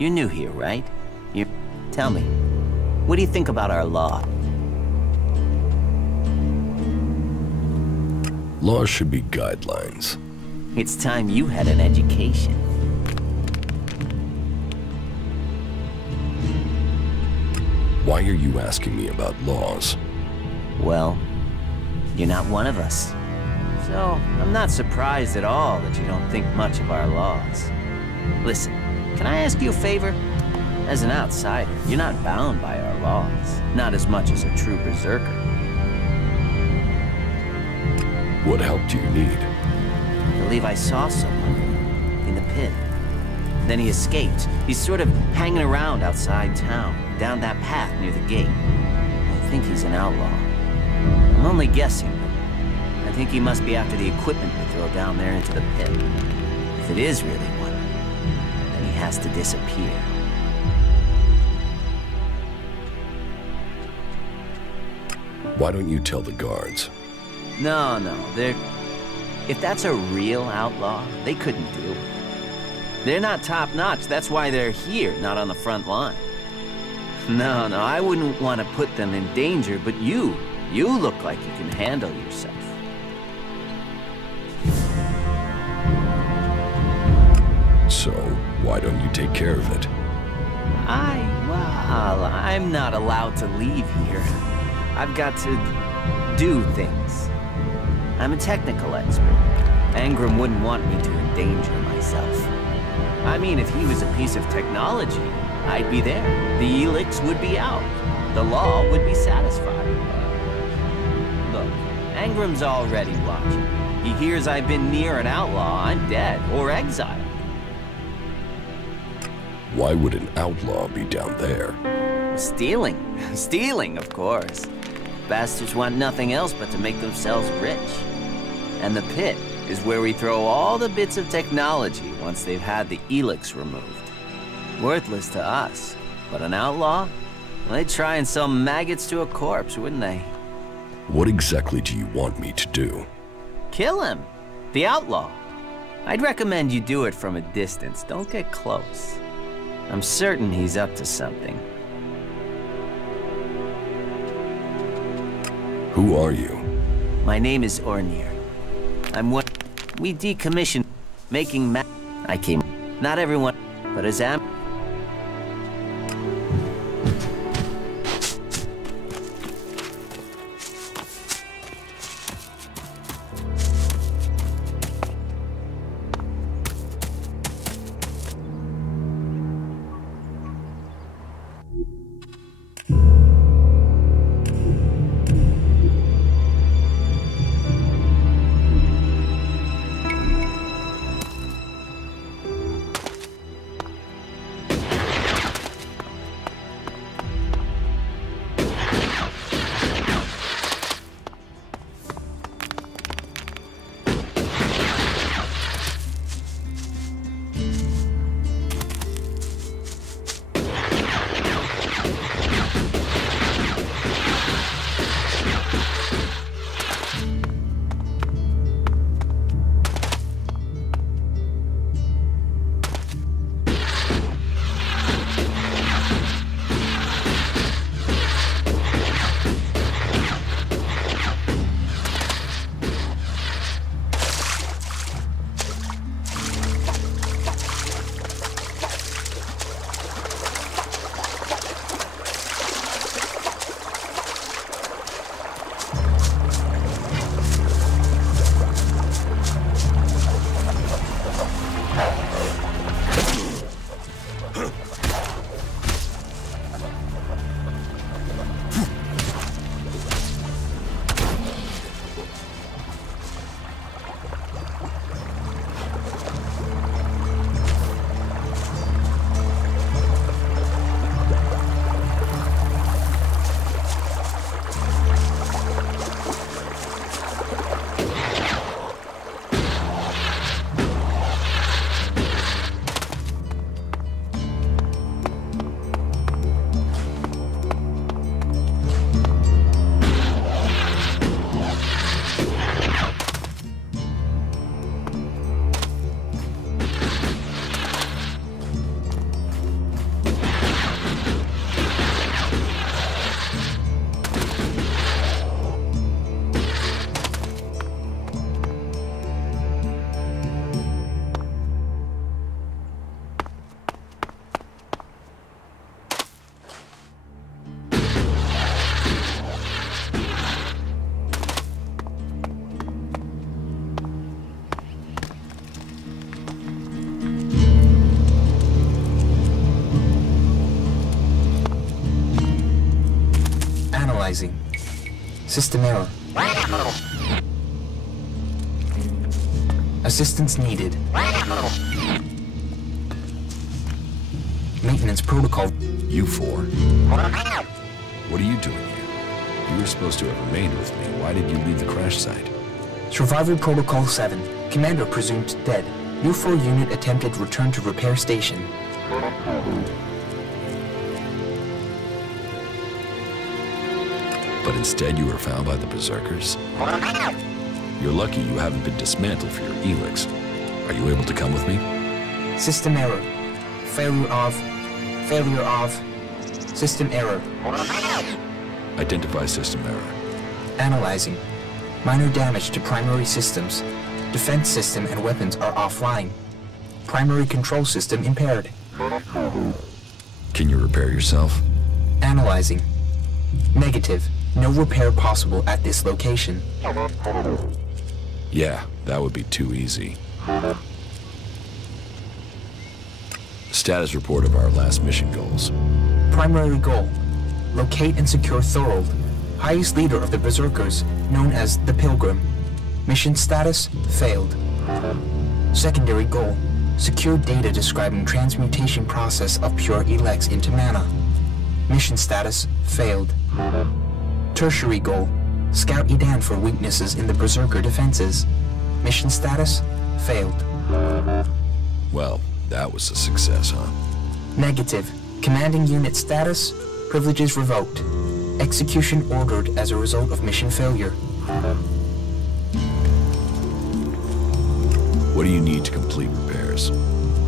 You're new here, right? Tell me, what do you think about our law? Laws should be guidelines. It's time you had an education. Why are you asking me about laws? Well, you're not one of us. So, I'm not surprised at all that you don't think much of our laws. Listen, can I ask you a favor? As an outsider, you're not bound by our laws. Not as much as a true berserker. What help do you need? I believe I saw someone in the pit. Then he escaped. He's sort of hanging around outside town, down that path near the gate. I think he's an outlaw. I'm only guessing, but I think he must be after the equipment we throw down there into the pit. If it is really one, then he has to disappear. Why don't you tell the guards? No, they're... If that's a real outlaw, they couldn't deal with it. They're not top-notch, that's why they're here, not on the front line. No, I wouldn't want to put them in danger, but you look like you can handle yourself. So, why don't you take care of it? Well, I'm not allowed to leave here. I've got to do things. I'm a technical expert. Angram wouldn't want me to endanger myself. I mean, if he was a piece of technology, I'd be there. The Elex would be out. The law would be satisfied. Look, Angram's already watching. He hears I've been near an outlaw, I'm dead, or exiled. Why would an outlaw be down there? Stealing. Stealing, of course. Bastards want nothing else but to make themselves rich. And the pit is where we throw all the bits of technology once they've had the Elex removed. Worthless to us, but an outlaw? Well, they'd try and sell maggots to a corpse, wouldn't they? What exactly do you want me to do? Kill him. The outlaw. I'd recommend you do it from a distance. Don't get close. I'm certain he's up to something. Who are you? My name is Ornir. I'm what we decommissioned, making I came. Not everyone, but as Analyzing. System error. Assistance needed. Maintenance protocol. You four. What are you doing here? You were supposed to have remained with me. Why did you leave the crash site? Survival Protocol 7. Commander presumed dead. U4 unit attempted return to repair station. But instead you were found by the Berserkers? You're lucky you haven't been dismantled for your Elex. Are you able to come with me? System error. Failure of. System error. Identify system error. Analyzing. Minor damage to primary systems. Defense system and weapons are offline. Primary control system impaired. Can you repair yourself? Analyzing. Negative. No repair possible at this location. Yeah, that would be too easy. Status report of our last mission goals. Primary goal. Locate and secure Thorold, highest leader of the Berserkers, known as the Pilgrim. Mission status, failed. Secondary goal. Secure data describing transmutation process of pure Elex into mana. Mission status, failed. Tertiary goal. Scout Edan for weaknesses in the Berserker defenses. Mission status, failed. Well, that was a success, huh? Negative. Commanding unit status, privileges revoked. Execution ordered as a result of mission failure. What do you need to complete repairs?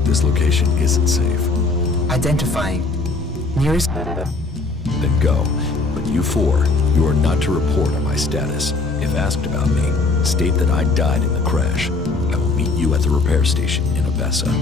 This location isn't safe. Identifying. Nearest... Then go. But you four, you are not to report on my status. If asked about me, state that I died in the crash. I will meet you at the repair station in Avessa.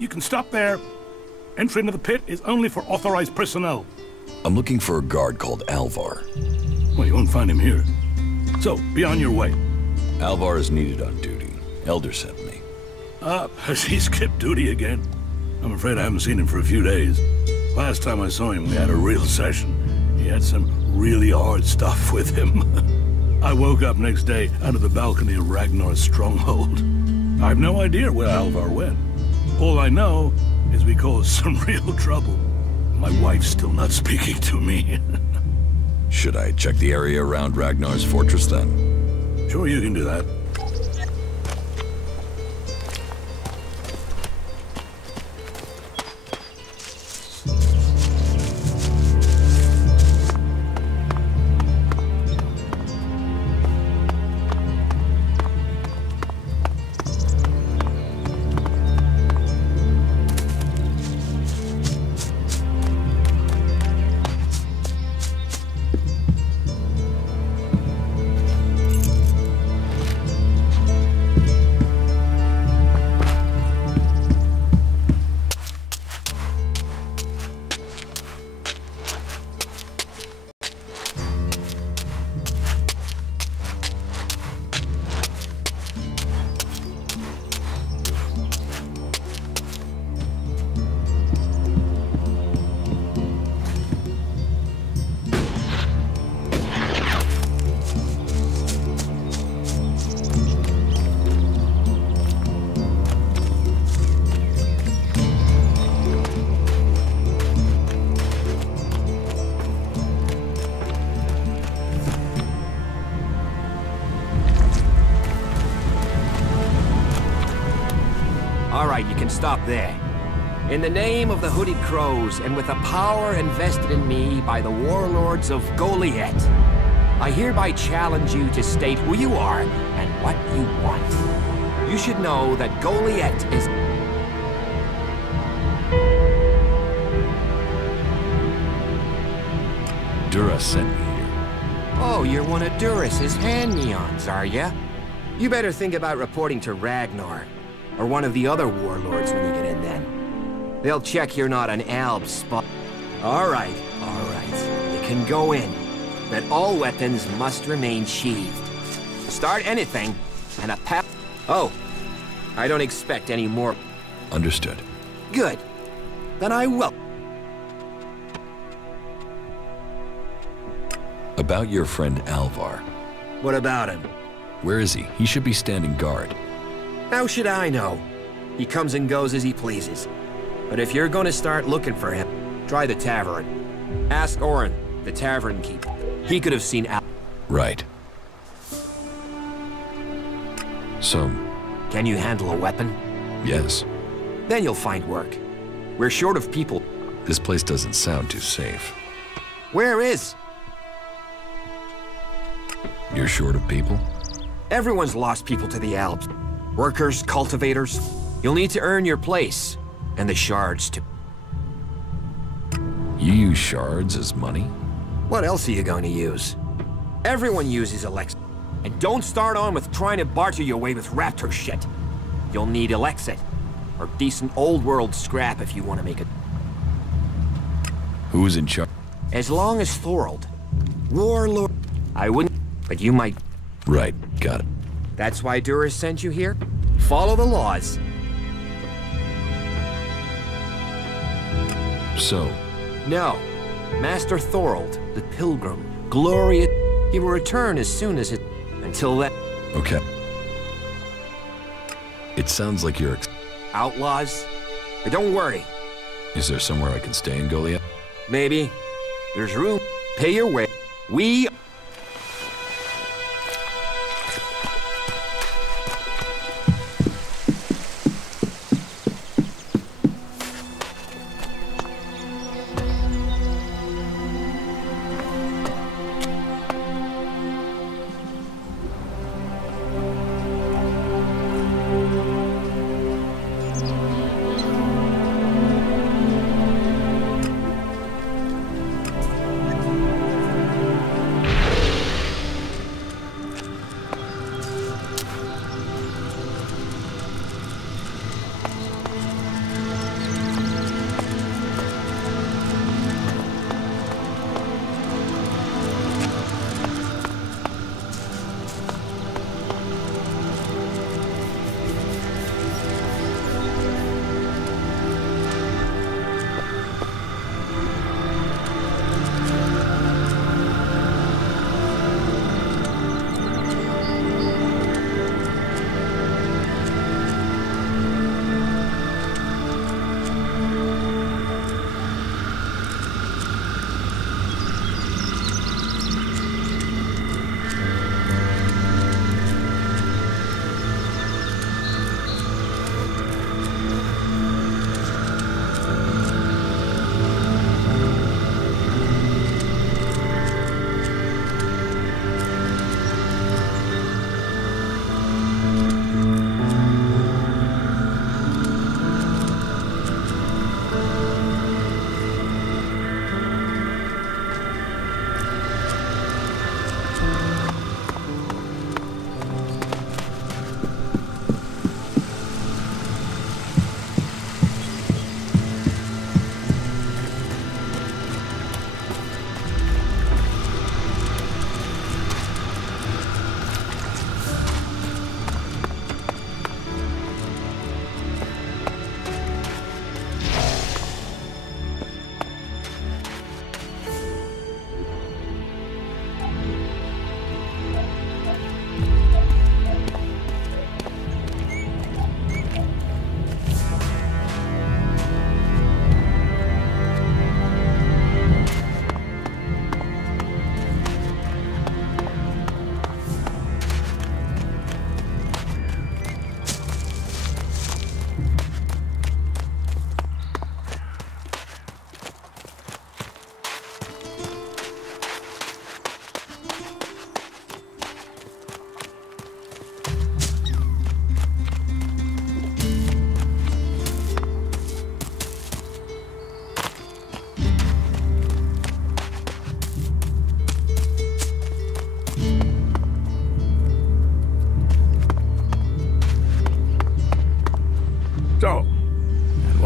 You can stop there. Entry into the pit is only for authorized personnel. I'm looking for a guard called Alvar. Well, you won't find him here. So, be on your way. Alvar is needed on duty. Elder sent me. Has he skipped duty again? I'm afraid I haven't seen him for a few days. Last time I saw him, we had a real session. He had some really hard stuff with him. I woke up next day under the balcony of Ragnar's stronghold. I have no idea where Alvar went. All I know is we caused some real trouble. My wife's still not speaking to me. Should I check the area around Ragnar's fortress then? Sure, you can do that. can stop there. In the name of the Hooded Crows, and with the power invested in me by the warlords of Goliath, I hereby challenge you to state who you are and what you want. You should know that Goliath is... Dura sent me here. Oh, you're one of Duras's hand-me-ons, are ya? You better think about reporting to Ragnar, or one of the other warlords when you get in then. They'll check you're not an Alb spot. All right. You can go in. But all weapons must remain sheathed. Start anything, and a pal... Oh, I don't expect any more. Understood. Good. Then I will. About your friend Alvar. What about him? Where is he? He should be standing guard. How should I know? He comes and goes as he pleases. But if you're gonna start looking for him, try the tavern. Ask Orin, the tavern keeper. He could have seen Al. Right. So... Can you handle a weapon? Yes. Then you'll find work. We're short of people. This place doesn't sound too safe. Where is? You're short of people? Everyone's lost people to the Alps. Workers, cultivators. You'll need to earn your place. And the shards to... You use shards as money? What else are you going to use? Everyone uses Elex. And don't start on with trying to barter your way with raptor shit. You'll need Elexit, or decent old world scrap if you want to make it. Who's in charge? As long as Thorold. Warlord. I wouldn't, but you might. Right, got it. That's why Duras sent you here? Follow the laws. So? No. Master Thorold, the Pilgrim, glorious. He will return as soon as it... Until then... Okay. It sounds like you're... Outlaws? But don't worry. Is there somewhere I can stay in Goliath? Maybe. There's room. Pay your way. We...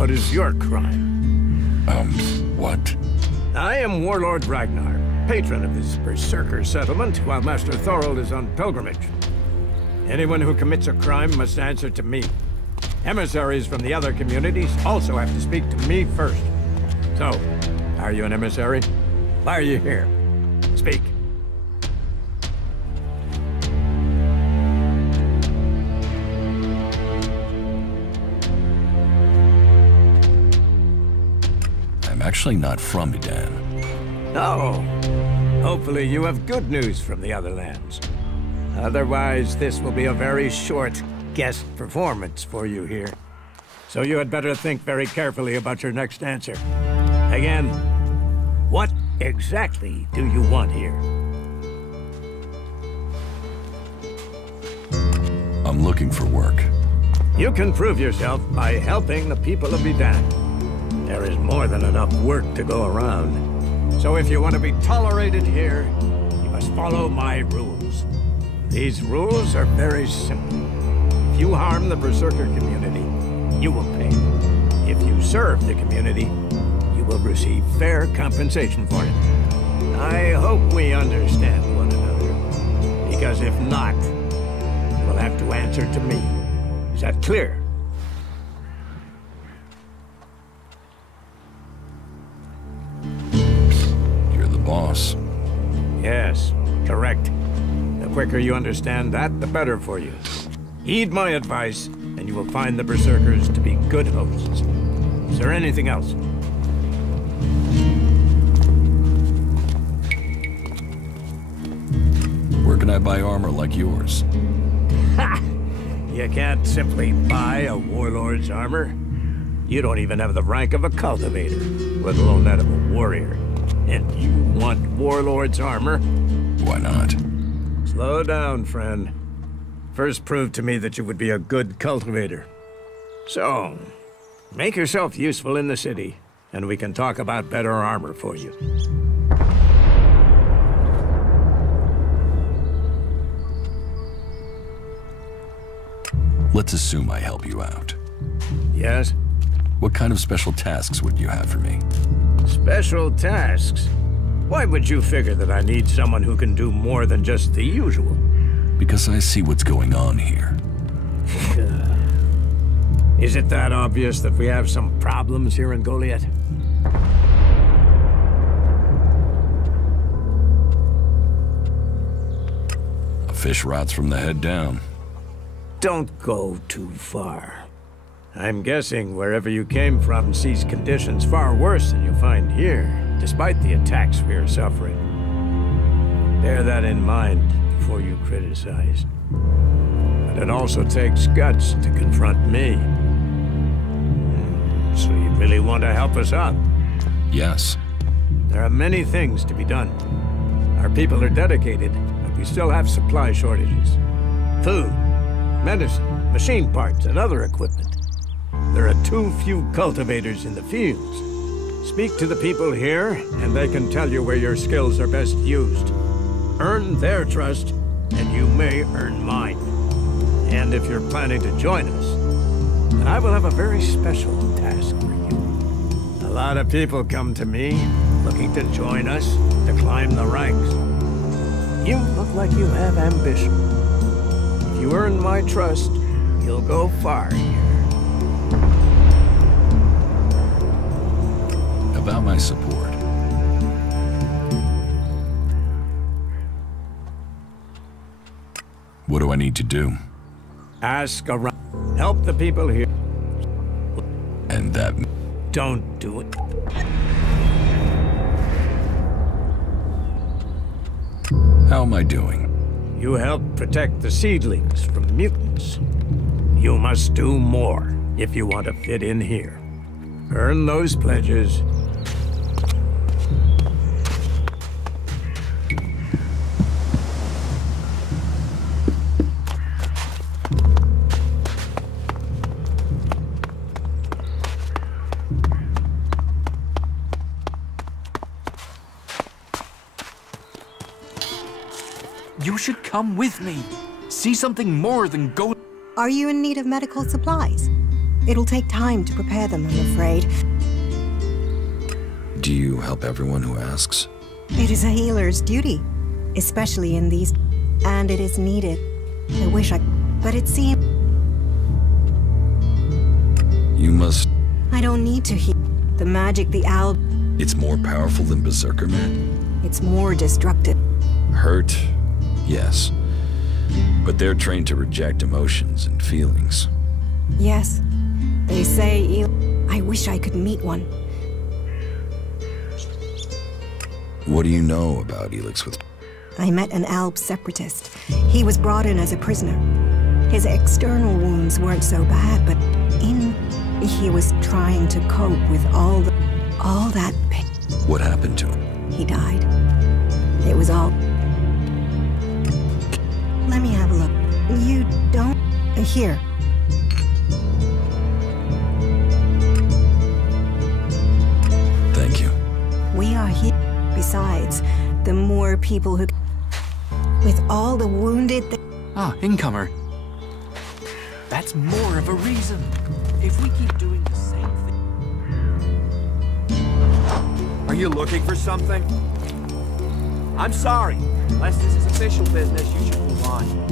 What is your crime? What? I am Warlord Ragnar, patron of this Berserker settlement, while Master Thorold is on pilgrimage. Anyone who commits a crime must answer to me. Emissaries from the other communities also have to speak to me first. So, are you an emissary? Why are you here? Speak. I'm actually not from Edan. Oh. Hopefully you have good news from the other lands. Otherwise, this will be a very short guest performance for you here. So you had better think very carefully about your next answer. Again, what exactly do you want here? I'm looking for work. You can prove yourself by helping the people of Edan. There is more than enough work to go around. So if you want to be tolerated here, you must follow my rules. These rules are very simple. If you harm the Berserker community, you will pay. If you serve the community, you will receive fair compensation for it. I hope we understand one another, because if not, you will have to answer to me. Is that clear? You're the boss. Yes, correct. The quicker you understand that, the better for you. Heed my advice, and you will find the Berserkers to be good hosts. Is there anything else? Where can I buy armor like yours? Ha! You can't simply buy a warlord's armor. You don't even have the rank of a cultivator, let alone that of a warrior. And you want warlord's armor? Why not? Slow down, friend. First prove to me that you would be a good cultivator. So, make yourself useful in the city, and we can talk about better armor for you. Let's assume I help you out. Yes? What kind of special tasks would you have for me? Special tasks? Why would you figure that I need someone who can do more than just the usual? Because I see what's going on here. Is it that obvious that we have some problems here in Goliath? A fish rots from the head down. Don't go too far. I'm guessing wherever you came from sees conditions far worse than you'll find here, despite the attacks we are suffering. Bear that in mind before you criticize. But it also takes guts to confront me. So you really want to help us out? Yes. There are many things to be done. Our people are dedicated, but we still have supply shortages. Food, medicine, machine parts, and other equipment. There are too few cultivators in the fields. Speak to the people here, and they can tell you where your skills are best used. Earn their trust, and you may earn mine. And if you're planning to join us, then I will have a very special task for you. A lot of people come to me, looking to join us, to climb the ranks. You look like you have ambition. If you earn my trust, you'll go far here. About my support. What do I need to do? Ask around. Help the people here. And that... Don't do it. How am I doing? You help protect the seedlings from mutants. You must do more if you want to fit in here. Earn those pledges. You should come with me. See something more than go... Are you in need of medical supplies? It'll take time to prepare them, I'm afraid. Do you help everyone who asks? It is a healer's duty, especially in these, and it is needed. I wish I, but it seems... You must... I don't need to heal. The magic the owl... It's more powerful than Berserker Man? It's more destructive. Hurt, yes. But they're trained to reject emotions and feelings. Yes. They say I wish I could meet one. What do you know about Elex with... I met an Alb separatist. He was brought in as a prisoner. His external wounds weren't so bad, but he was trying to cope with all that pain. What happened to him? He died. It was all... Let me have a look. You don't... Here. Thank you. We are here. Besides, the more people who... With all the wounded... Ah, incomer. That's more of a reason. If we keep doing the same thing... Are you looking for something? I'm sorry. Unless this is official business, you should move on.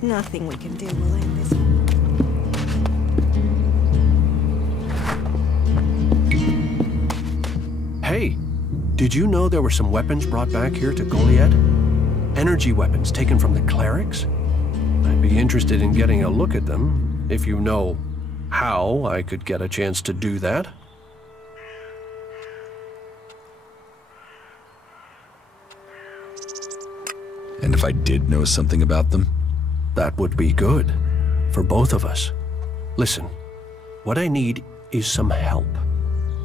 Nothing we can do will end this. Hey, did you know there were some weapons brought back here to Goliad? Energy weapons taken from the clerics? I'd be interested in getting a look at them, if you know how I could get a chance to do that. And if I did know something about them? That would be good. For both of us. Listen, what I need is some help.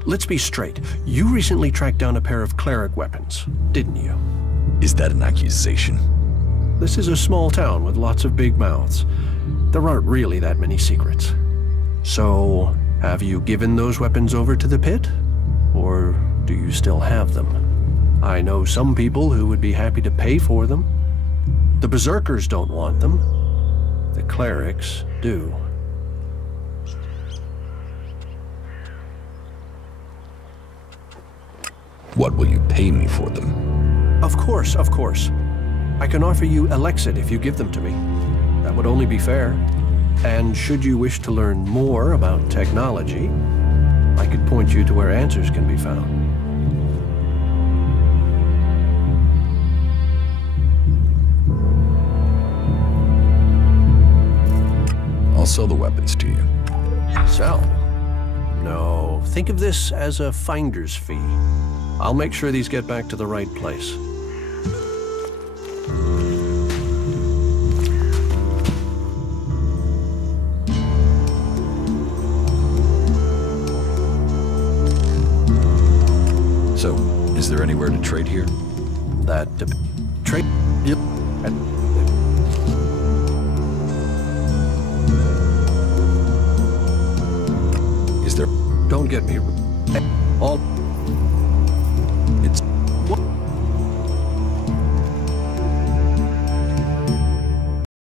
Let's be straight. You recently tracked down a pair of cleric weapons, didn't you? Is that an accusation? This is a small town with lots of big mouths. There aren't really that many secrets. So, have you given those weapons over to the pit? Or do you still have them? I know some people who would be happy to pay for them. The Berserkers don't want them. The clerics do. What will you pay me for them? Of course, of course. I can offer you Elex if you give them to me. That would only be fair. And should you wish to learn more about technology, I could point you to where answers can be found. I'll sell the weapons to you. Sell? No, think of this as a finder's fee. I'll make sure these get back to the right place. So, is there anywhere to trade here? That trade? Yep. Is there? Don't get me. All.